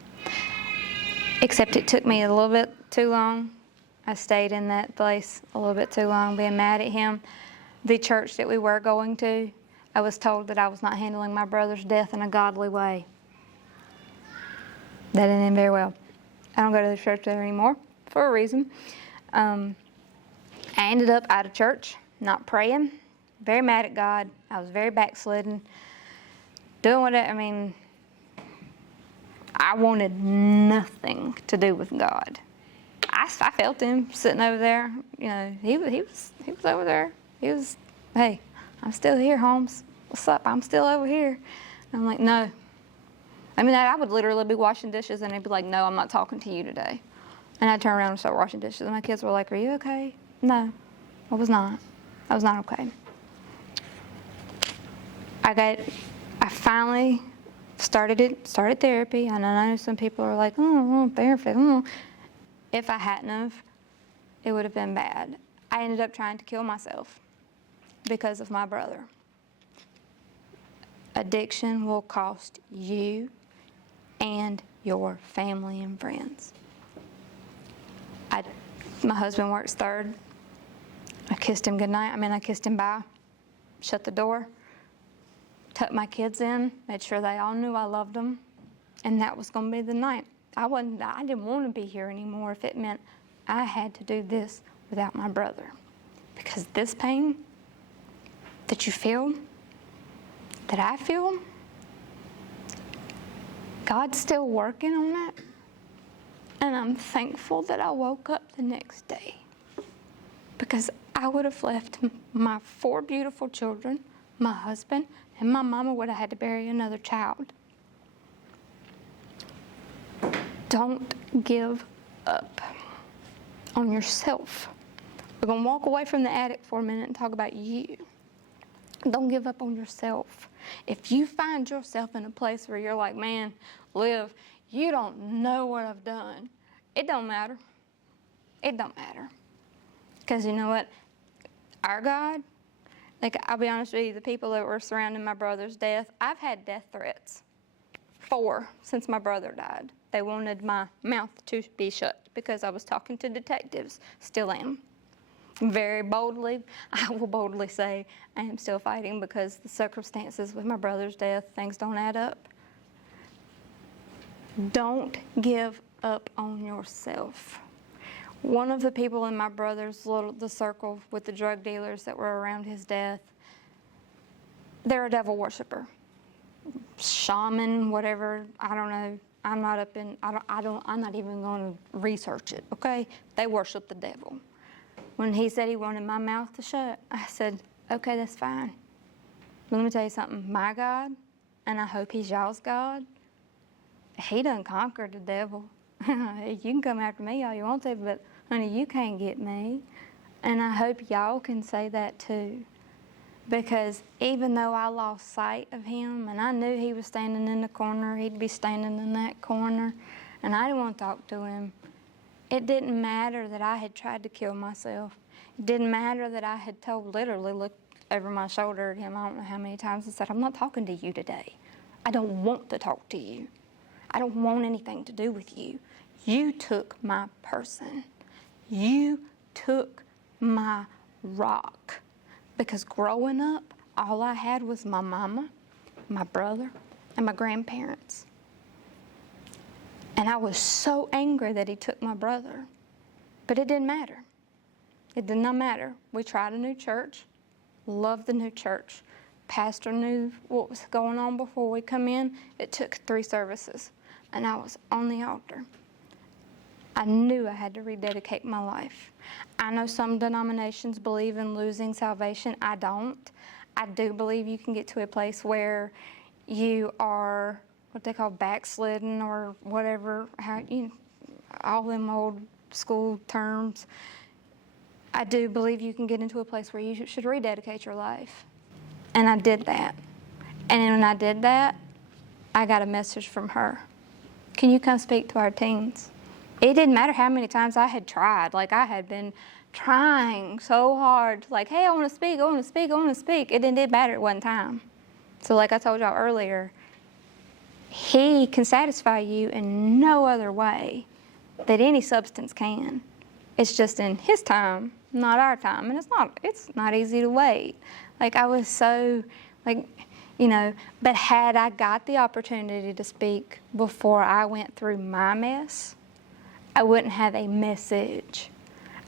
Except it took me a little bit too long. I stayed in that place a little bit too long, being mad at him. The church that we were going to, I was told that I was not handling my brother's death in a godly way. That didn't end very well. I don't go to the church there anymore for a reason. I ended up out of church, not praying, very mad at God. I was very backslidden, doing whatever. I wanted nothing to do with God. I felt him sitting over there. You know, he was over there. He was, hey, I'm still here, Holmes. What's up? I'm still over here. And I'm like, no. I would literally be washing dishes and he'd be like, no, I'm not talking to you today. And I'd turn around and start washing dishes. And my kids were like, are you okay? No, I was not. I was not okay. I finally started therapy. And I know some people are like, oh, therapy. Oh. If I hadn't have, it would have been bad. I ended up trying to kill myself because of my brother. Addiction will cost you and your family and friends. My husband works third. I kissed him goodnight. I kissed him bye, shut the door, tucked my kids in, made sure they all knew I loved them, and that was going to be the night. I didn't want to be here anymore if it meant I had to do this without my brother. Because this pain that you feel, that I feel, God's still working on that. And I'm thankful that I woke up the next day. Because I would have left my 4 beautiful children, my husband, and my mama would have had to bury another child. Don't give up on yourself. We're going to walk away from the addict for a minute and talk about you. Don't give up on yourself. If you find yourself in a place where you're like, man, Liv, you don't know what I've done, it don't matter. It don't matter. Because you know what? Our God, I'll be honest with you, the people that were surrounding my brother's death, I've had death threats. 4 since my brother died. They wanted my mouth to be shut because I was talking to detectives. Still am. Very boldly, I will boldly say I am still fighting because the circumstances with my brother's death, things don't add up. Don't give up on yourself. One of the people in my brother's the circle with the drug dealers that were around his death, they're a devil worshiper. Shaman, whatever, I don't know. I'm not even going to research it, okay? They worship the devil. When he said he wanted my mouth to shut, I said, okay, that's fine. But let me tell you something. My God, and I hope he's y'all's God, he done conquered the devil. You can come after me all you want to, but honey, you can't get me. And I hope y'all can say that too. Because even though I lost sight of him, and I knew he was standing in the corner, he'd be standing in that corner, and I didn't want to talk to him. It didn't matter that I had tried to kill myself. It didn't matter that I had literally looked over my shoulder at him, I don't know how many times, and said, I'm not talking to you today. I don't want to talk to you. I don't want anything to do with you. You took my person. You took my rock. Because growing up, all I had was my mama, my brother, and my grandparents. And I was so angry that he took my brother. But it didn't matter. It did not matter. We tried a new church, loved the new church. Pastor knew what was going on before we come in. It took 3 services, and I was on the altar. I knew I had to rededicate my life. I know some denominations believe in losing salvation. I don't. I do believe you can get to a place where you are what they call backslidden or whatever, all them old school terms. I do believe you can get into a place where you should rededicate your life. And I did that. And when I did that, I got a message from her. Can you come speak to our teens? It didn't matter how many times I had tried. Like, I had been trying so hard. Like, hey, I want to speak, I want to speak, I want to speak. It didn't matter at one time. So like I told y'all earlier, he can satisfy you in no other way that any substance can. It's just in his time, not our time. And it's not easy to wait. Like, I was so, but had I got the opportunity to speak before I went through my mess, I wouldn't have a message.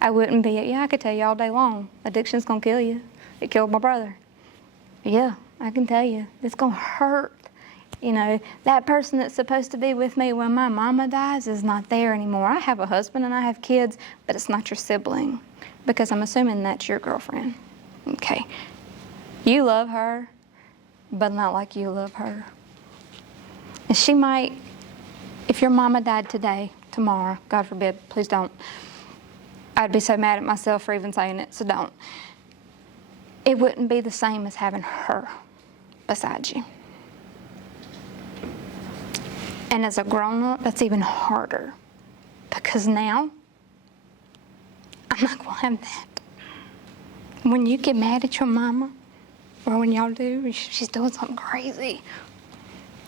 I wouldn't be, I could tell you all day long, addiction's gonna kill you. It killed my brother. Yeah, I can tell you, it's gonna hurt. That person that's supposed to be with me when my mama dies is not there anymore. I have a husband and I have kids, but it's not your sibling, because I'm assuming that's your girlfriend. Okay. You love her, but not like you love her. And she might, if your mama died today, tomorrow, God forbid, please don't. I'd be so mad at myself for even saying it, so don't. It wouldn't be the same as having her beside you. And as a grown-up, that's even harder, because now I'm not going to have that. When you get mad at your mama, or when y'all do, she's doing something crazy.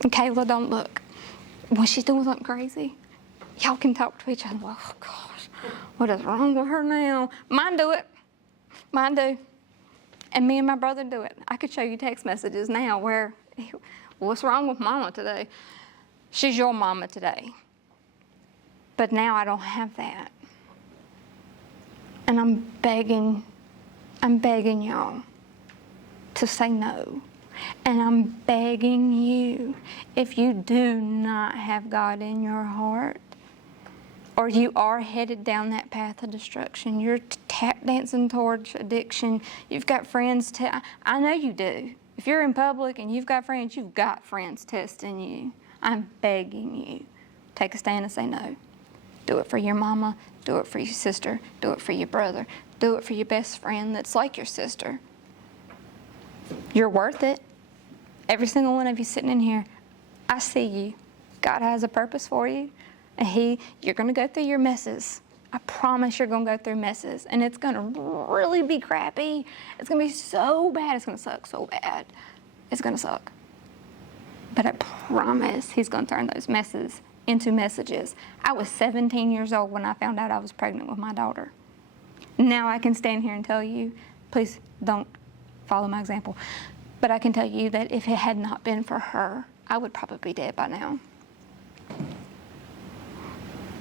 And Kayla, don't look. When she's doing something crazy, y'all can talk to each other. Oh, gosh, what is wrong with her now? Mine do it. Mine do. And me and my brother do it. I could show you text messages now where, what's wrong with mama today? She's your mama today. But now I don't have that. And I'm begging y'all to say no. And I'm begging you, if you do not have God in your heart, or you are headed down that path of destruction, you're tap dancing towards addiction, you've got friends, I know you do. If you're in public and you've got friends testing you. I'm begging you, take a stand and say no. Do it for your mama, do it for your sister, do it for your brother, do it for your best friend that's like your sister. You're worth it. Every single one of you sitting in here, I see you. God has a purpose for you, and you're going to go through your messes. I promise you're going to go through messes, and it's going to really be crappy. It's going to be so bad. It's going to suck so bad. It's going to suck. But I promise he's going to turn those messes into messages. I was 17 years old when I found out I was pregnant with my daughter. Now I can stand here and tell you, please don't follow my example, but I can tell you that if it had not been for her, I would probably be dead by now.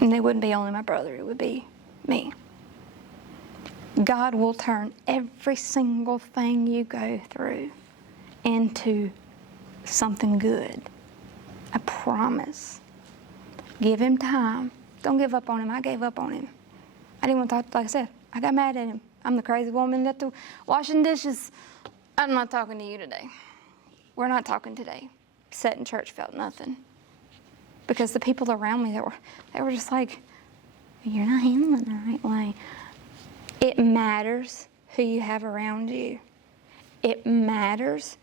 And it wouldn't be only my brother, it would be me. God will turn every single thing you go through into something good. I promise. Give him time. Don't give up on him. I gave up on him. I didn't want to talk, like I said, I got mad at him. I'm the crazy woman that's washing dishes. I'm not talking to you today. We're not talking today. Sat in church, felt nothing. Because the people around me, they were just like, you're not handling it the right way. It matters who you have around you. It matters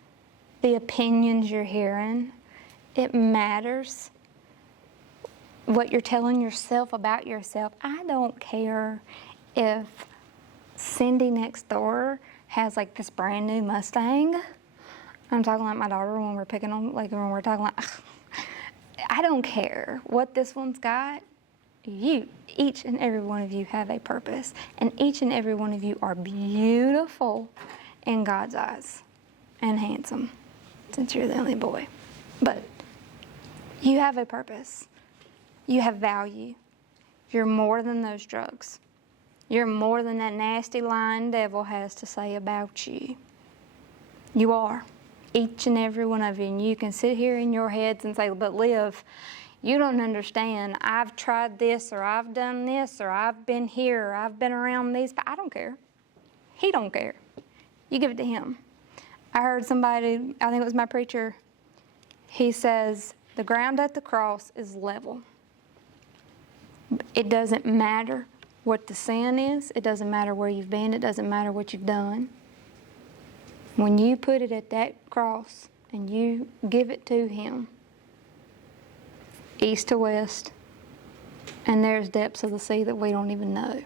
the opinions you're hearing. It matters what you're telling yourself about yourself. I don't care if Cindy next door has like this brand new Mustang. I'm talking like my daughter when we're picking on, like when we're talking like, I don't care what this one's got. Each and every one of you have a purpose, and each and every one of you are beautiful in God's eyes. and handsome, since you're the only boy. But you have a purpose. You have value. You're more than those drugs. You're more than that nasty lying devil has to say about you. You are. Each and every one of you. And you can sit here in your heads and say, but Liv, you don't understand. I've tried this, or I've done this, or I've been here, or I've been around these. But I don't care. He don't care. You give it to him. I heard somebody, I think it was my preacher, he says, the ground at the cross is level. It doesn't matter what the sin is. It doesn't matter where you've been. It doesn't matter what you've done. When you put it at that cross and you give it to him, east to west, and there's depths of the sea that we don't even know.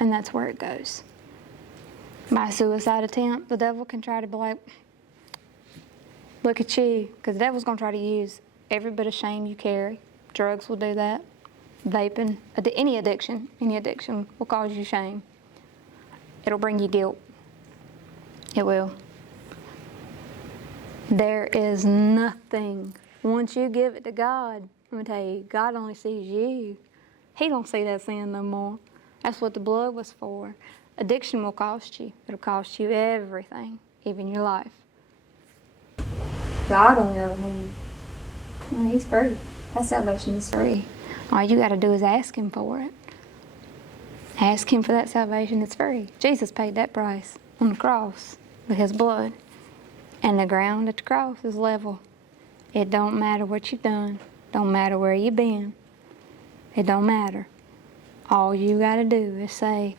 And that's where it goes. My suicide attempt, the devil can try to be like, look at you, because the devil's going to try to use every bit of shame you carry. Drugs will do that. Vaping, any addiction will cause you shame. It'll bring you guilt. It will. There is nothing. Once you give it to God, I'm going to tell you, God only sees you. He don't see that sin no more. That's what the blood was for. Addiction will cost you. It'll cost you everything, even your life. God, on the other hand, well, he's free. That salvation is free. All you got to do is ask him for it. Ask him for that salvation. It's free. Jesus paid that price on the cross with his blood. And the ground at the cross is level. It don't matter what you've done. Don't matter where you've been. It don't matter. All you got to do is say,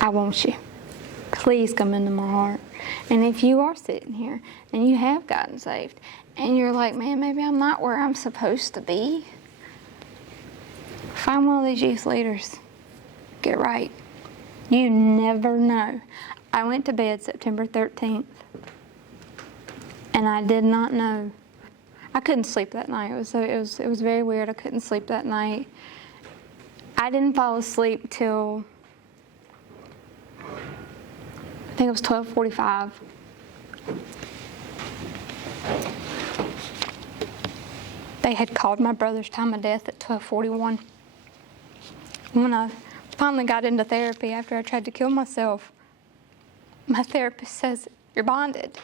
I want you. Please come into my heart. And if you are sitting here and you have gotten saved and you're like, man, maybe I'm not where I'm supposed to be, find one of these youth leaders. Get right. You never know. I went to bed September 13th and I did not know. I couldn't sleep that night. It was very weird. I couldn't sleep that night. I didn't fall asleep till I think it was 12:45. They had called my brother's time of death at 12:41. When I finally got into therapy after I tried to kill myself, my therapist says, you're bonded.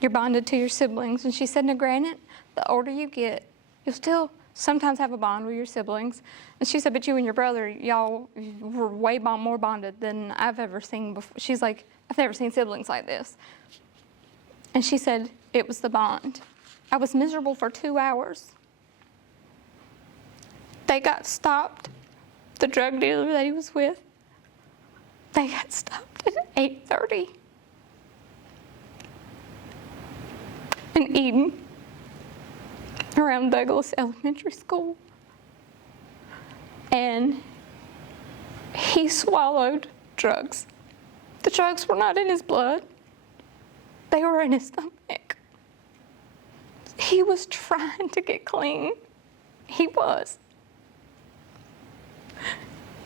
You're bonded to your siblings. And she said, now granted, the older you get, you'll still sometimes have a bond with your siblings. And she said, but you and your brother, y'all were way more bonded than I've ever seen before. She's like, I've never seen siblings like this. And she said, it was the bond. I was miserable for 2 hours. They got stopped. The drug dealer that he was with, they got stopped at 8:30 in Eden, around Douglas Elementary School. And he swallowed drugs. The drugs were not in his blood. They were in his stomach. He was trying to get clean. He was.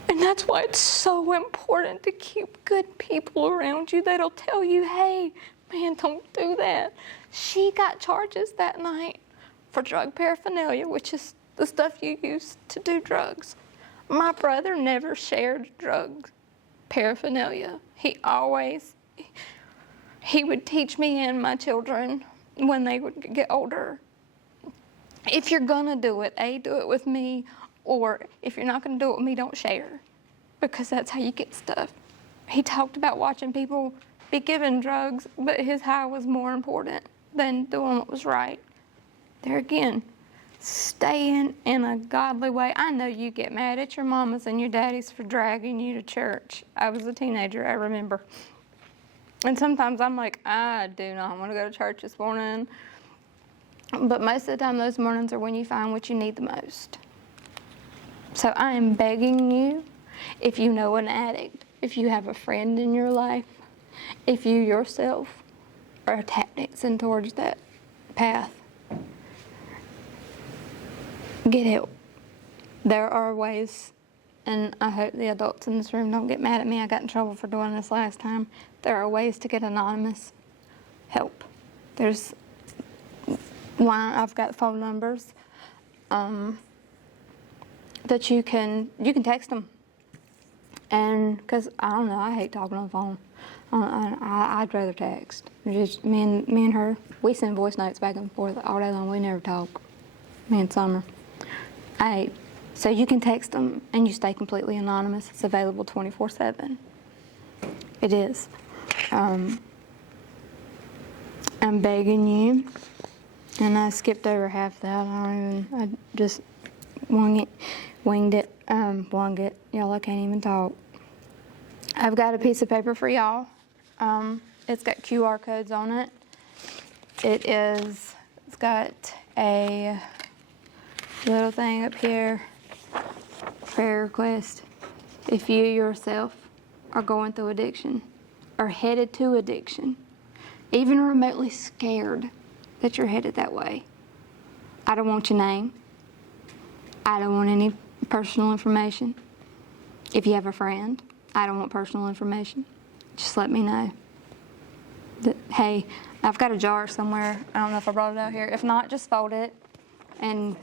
And that's why it's so important to keep good people around you that'll tell you, hey, man, don't do that. She got charges that night for drug paraphernalia, which is the stuff you use to do drugs. My brother never shared drug paraphernalia. He would teach me and my children when they would get older. If you're gonna do it, do it with me, or if you're not gonna do it with me, don't share, because that's how you get stuff. He talked about watching people be given drugs, but his high was more important than doing what was right. There again, staying in a godly way. I know you get mad at your mamas and your daddies for dragging you to church. I was a teenager, I remember. And sometimes I'm like, I do not want to go to church this morning. But most of the time, those mornings are when you find what you need the most. So I am begging you, if you know an addict, if you have a friend in your life, if you yourself are tap dancing towards that path, get help. There are ways and I hope the adults in this room don't get mad at me. I got in trouble for doing this last time. There are ways to get anonymous help. There's one, I've got phone numbers that you can text them. And because I don't know, I hate talking on the phone. I'd rather text. Just me and her, we send voice notes back and forth all day long. We never talk. Me and Summer. So you can text them and you stay completely anonymous. It's available 24/7. It is. I'm begging you, and I skipped over half that. I just winged it. Y'all, I can't even talk. I've got a piece of paper for y'all. It's got QR codes on it. It's got a little thing up here, prayer request. If you yourself are going through addiction, or headed to addiction, even remotely scared that you're headed that way, I don't want your name. I don't want any personal information. If you have a friend, I don't want personal information. Just let me know. Hey, I've got a jar somewhere. I don't know if I brought it out here. If not, just fold it and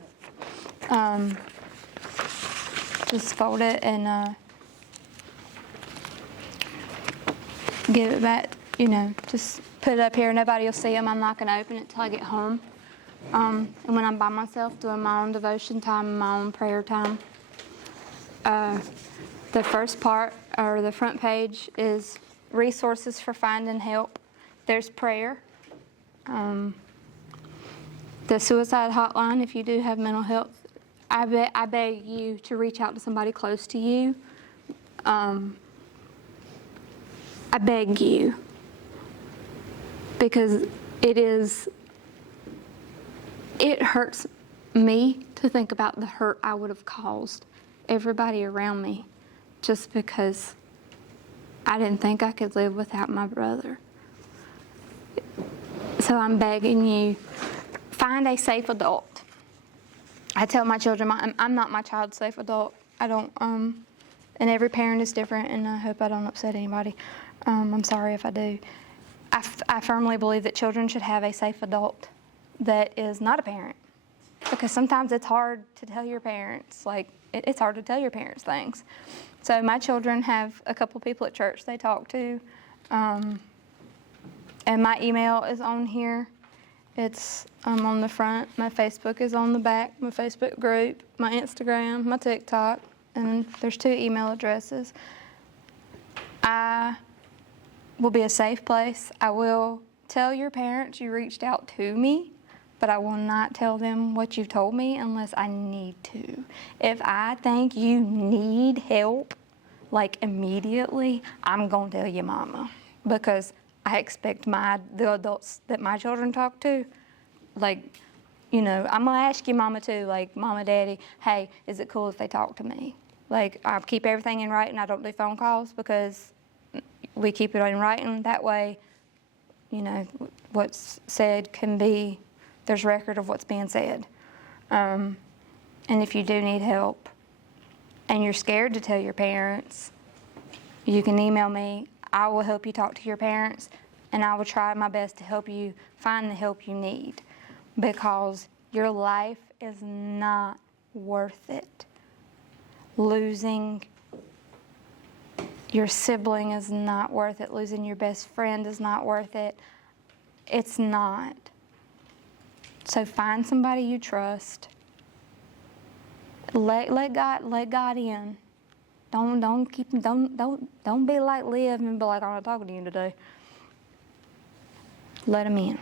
give it back. Just put it up here. Nobody will see them. I'm not going to open it till I get home. And when I'm by myself doing my own devotion time, my own prayer time, the first part, or the front page, is resources for finding help. There's prayer. The suicide hotline, if you do have mental health, I beg you to reach out to somebody close to you. I beg you. Because it hurts me to think about the hurt I would have caused everybody around me just because I didn't think I could live without my brother. So I'm begging you, find a safe adult. I tell my children, I'm not my child's safe adult. I don't, and every parent is different, and I hope I don't upset anybody. I'm sorry if I do. I firmly believe that children should have a safe adult that is not a parent, because sometimes it's hard to tell your parents, it's hard to tell your parents things. So my children have a couple people at church they talk to, and my email is on here. It's on the front. My Facebook is on the back. My Facebook group, my Instagram, my TikTok, and there's 2 email addresses. I will be a safe place. I will tell your parents you reached out to me, but I will not tell them what you've told me unless I need to. If I think you need help, immediately, I'm going to tell your mama, because I expect the adults that my children talk to, I'm going to ask you, mama, too, mama, daddy, hey, is it cool if they talk to me? I keep everything in writing. I don't do phone calls because we keep it in writing. That way, what's said there's record of what's being said. And if you do need help and you're scared to tell your parents, you can email me. I will help you talk to your parents, and I will try my best to help you find the help you need, because your life is not worth it. Losing your sibling is not worth it. Losing your best friend is not worth it. It's not. So find somebody you trust. Let God in. Don't be like Liv and be like, I'm not talking to you today. Let him in.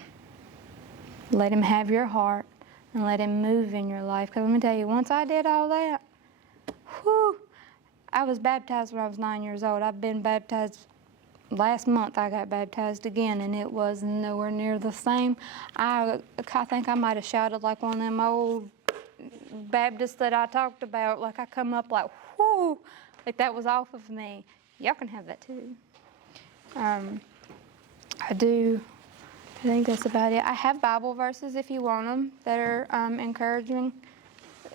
Let him have your heart, and let him move in your life. Because let me tell you, once I did all that, I was baptized when I was 9 years old. I've been baptized. Last month I got baptized again, and it was nowhere near the same. I think I might have shouted like one of them old Baptists that I talked about. I come up whoo, that was off of me. Y'all can have that too. I think that's about it. I have Bible verses if you want them that are encouraging.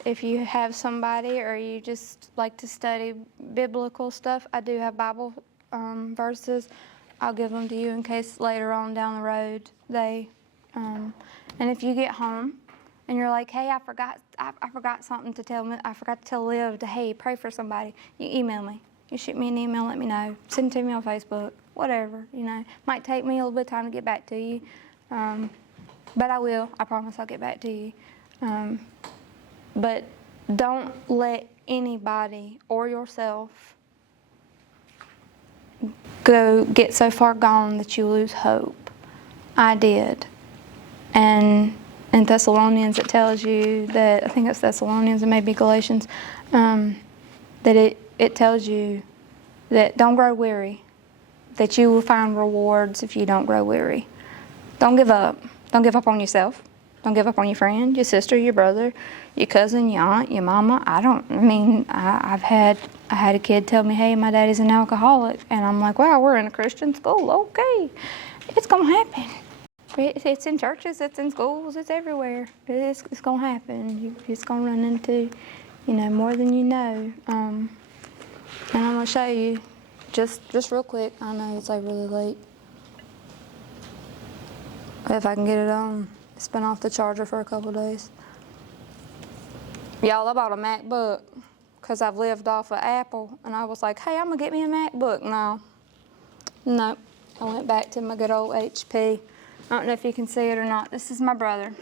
if you have somebody or you just like to study biblical stuff, I do have Bible verses. I'll give them to you in case later on down the road and if you get home and you're like, hey, I forgot something to tell me. I forgot to tell Liv to, hey, pray for somebody. You email me. You shoot me an email, let me know. Send it to me on Facebook, whatever, you know. Might take me a little bit of time to get back to you, but I will. I promise I'll get back to you. But don't let anybody or yourself get so far gone that you lose hope. I did. And in Thessalonians it tells you that, I think it's Thessalonians and maybe Galatians, that it tells you that don't grow weary, that you will find rewards if you don't grow weary. Don't give up. Don't give up on yourself. Don't give up on your friend, your sister, your brother, your cousin, your aunt, your mama. I had a kid tell me, hey, my daddy's an alcoholic. And I'm like, wow, we're in a Christian school. Okay, it's going to happen. It's in churches, it's in schools, it's everywhere. It's going to happen. It's going to run into, more than you know. And I'm going to show you, just real quick. I know it's like really late. If I can get it on. It's been off the charger for a couple days. Y'all, I bought a MacBook because I've lived off of Apple. And I was like, hey, I'm going to get me a MacBook. Nope. I went back to my good old HP. I don't know if you can see it or not. This is my brother.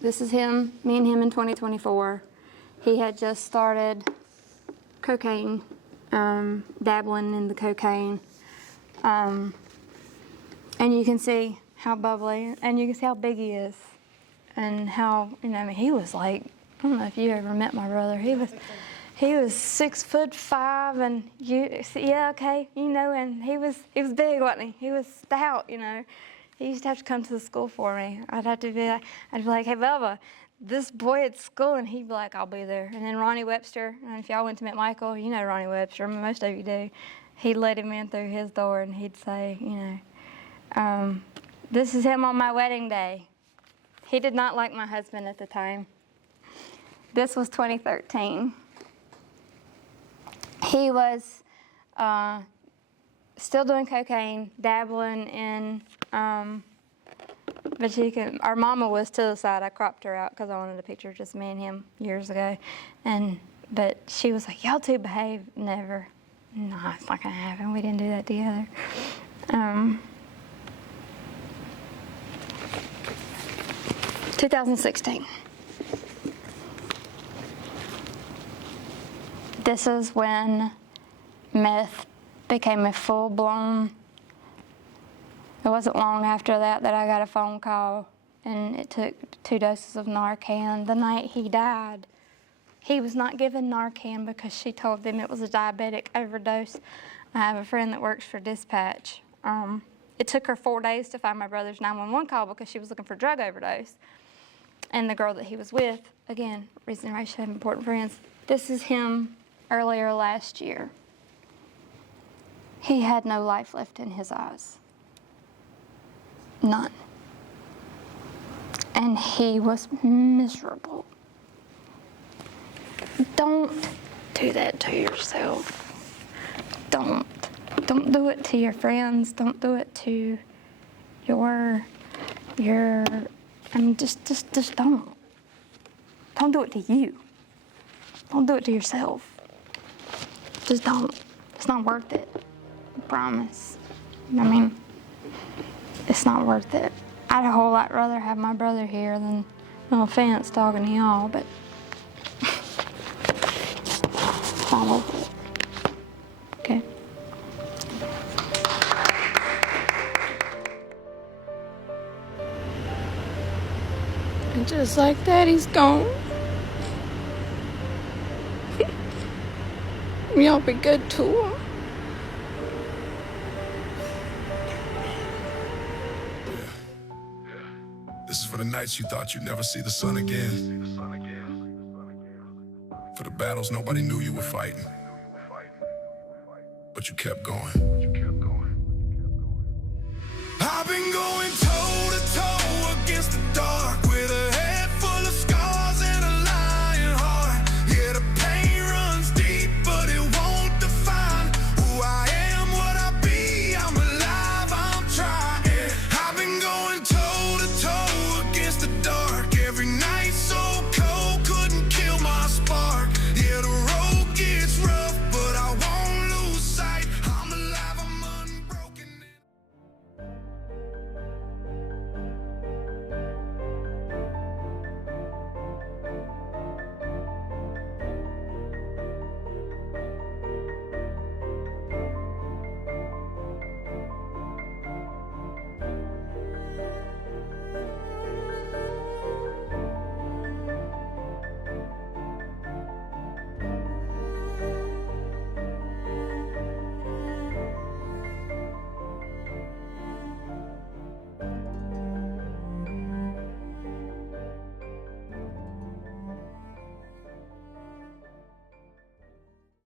This is him, me and him in 2024. He had just started cocaine, dabbling in the cocaine. And you can see how bubbly, and you can see how big he is, and how, he was like, I don't know if you ever met my brother. He was 6'5", and and he was big, wasn't he? He was stout, He used to have to come to the school for me. I'd be like, hey, Velva, this boy at school, and he'd be like, I'll be there. And then Ronnie Webster, and if y'all went to meet Michael, you know Ronnie Webster, most of you do. He'd let him in through his door, and he'd say, this is him on my wedding day. He did not like my husband at the time. This was 2013. He was still doing cocaine, dabbling in, but our mama was to the side. I cropped her out because I wanted a picture of just me and him years ago. But she was like, y'all two behave. Never. No, it's not going to happen. We didn't do that together. 2016. This is when meth became a full-blown. It wasn't long after that I got a phone call, and it took 2 doses of Narcan. The night he died, he was not given Narcan because she told them it was a diabetic overdose. I have a friend that works for dispatch. It took her 4 days to find my brother's 911 call because she was looking for drug overdose. And the girl that he was with, again, reason why I should have important friends. This is him earlier last year. He had no life left in his eyes. None. And he was miserable. Don't do that to yourself. Don't do it to your friends. Don't do it to just don't. Don't do it to you. Don't do it to yourself. Just don't. It's not worth it. I promise. It's not worth it. I'd a whole lot rather have my brother here than, no offense, talking to y'all, but it's not worth it. Okay? And just like that, he's gone. Y'all be good to him. This is for the nights you thought you'd never see the sun again. For the battles nobody knew you were fighting. But you kept going. I've been going toe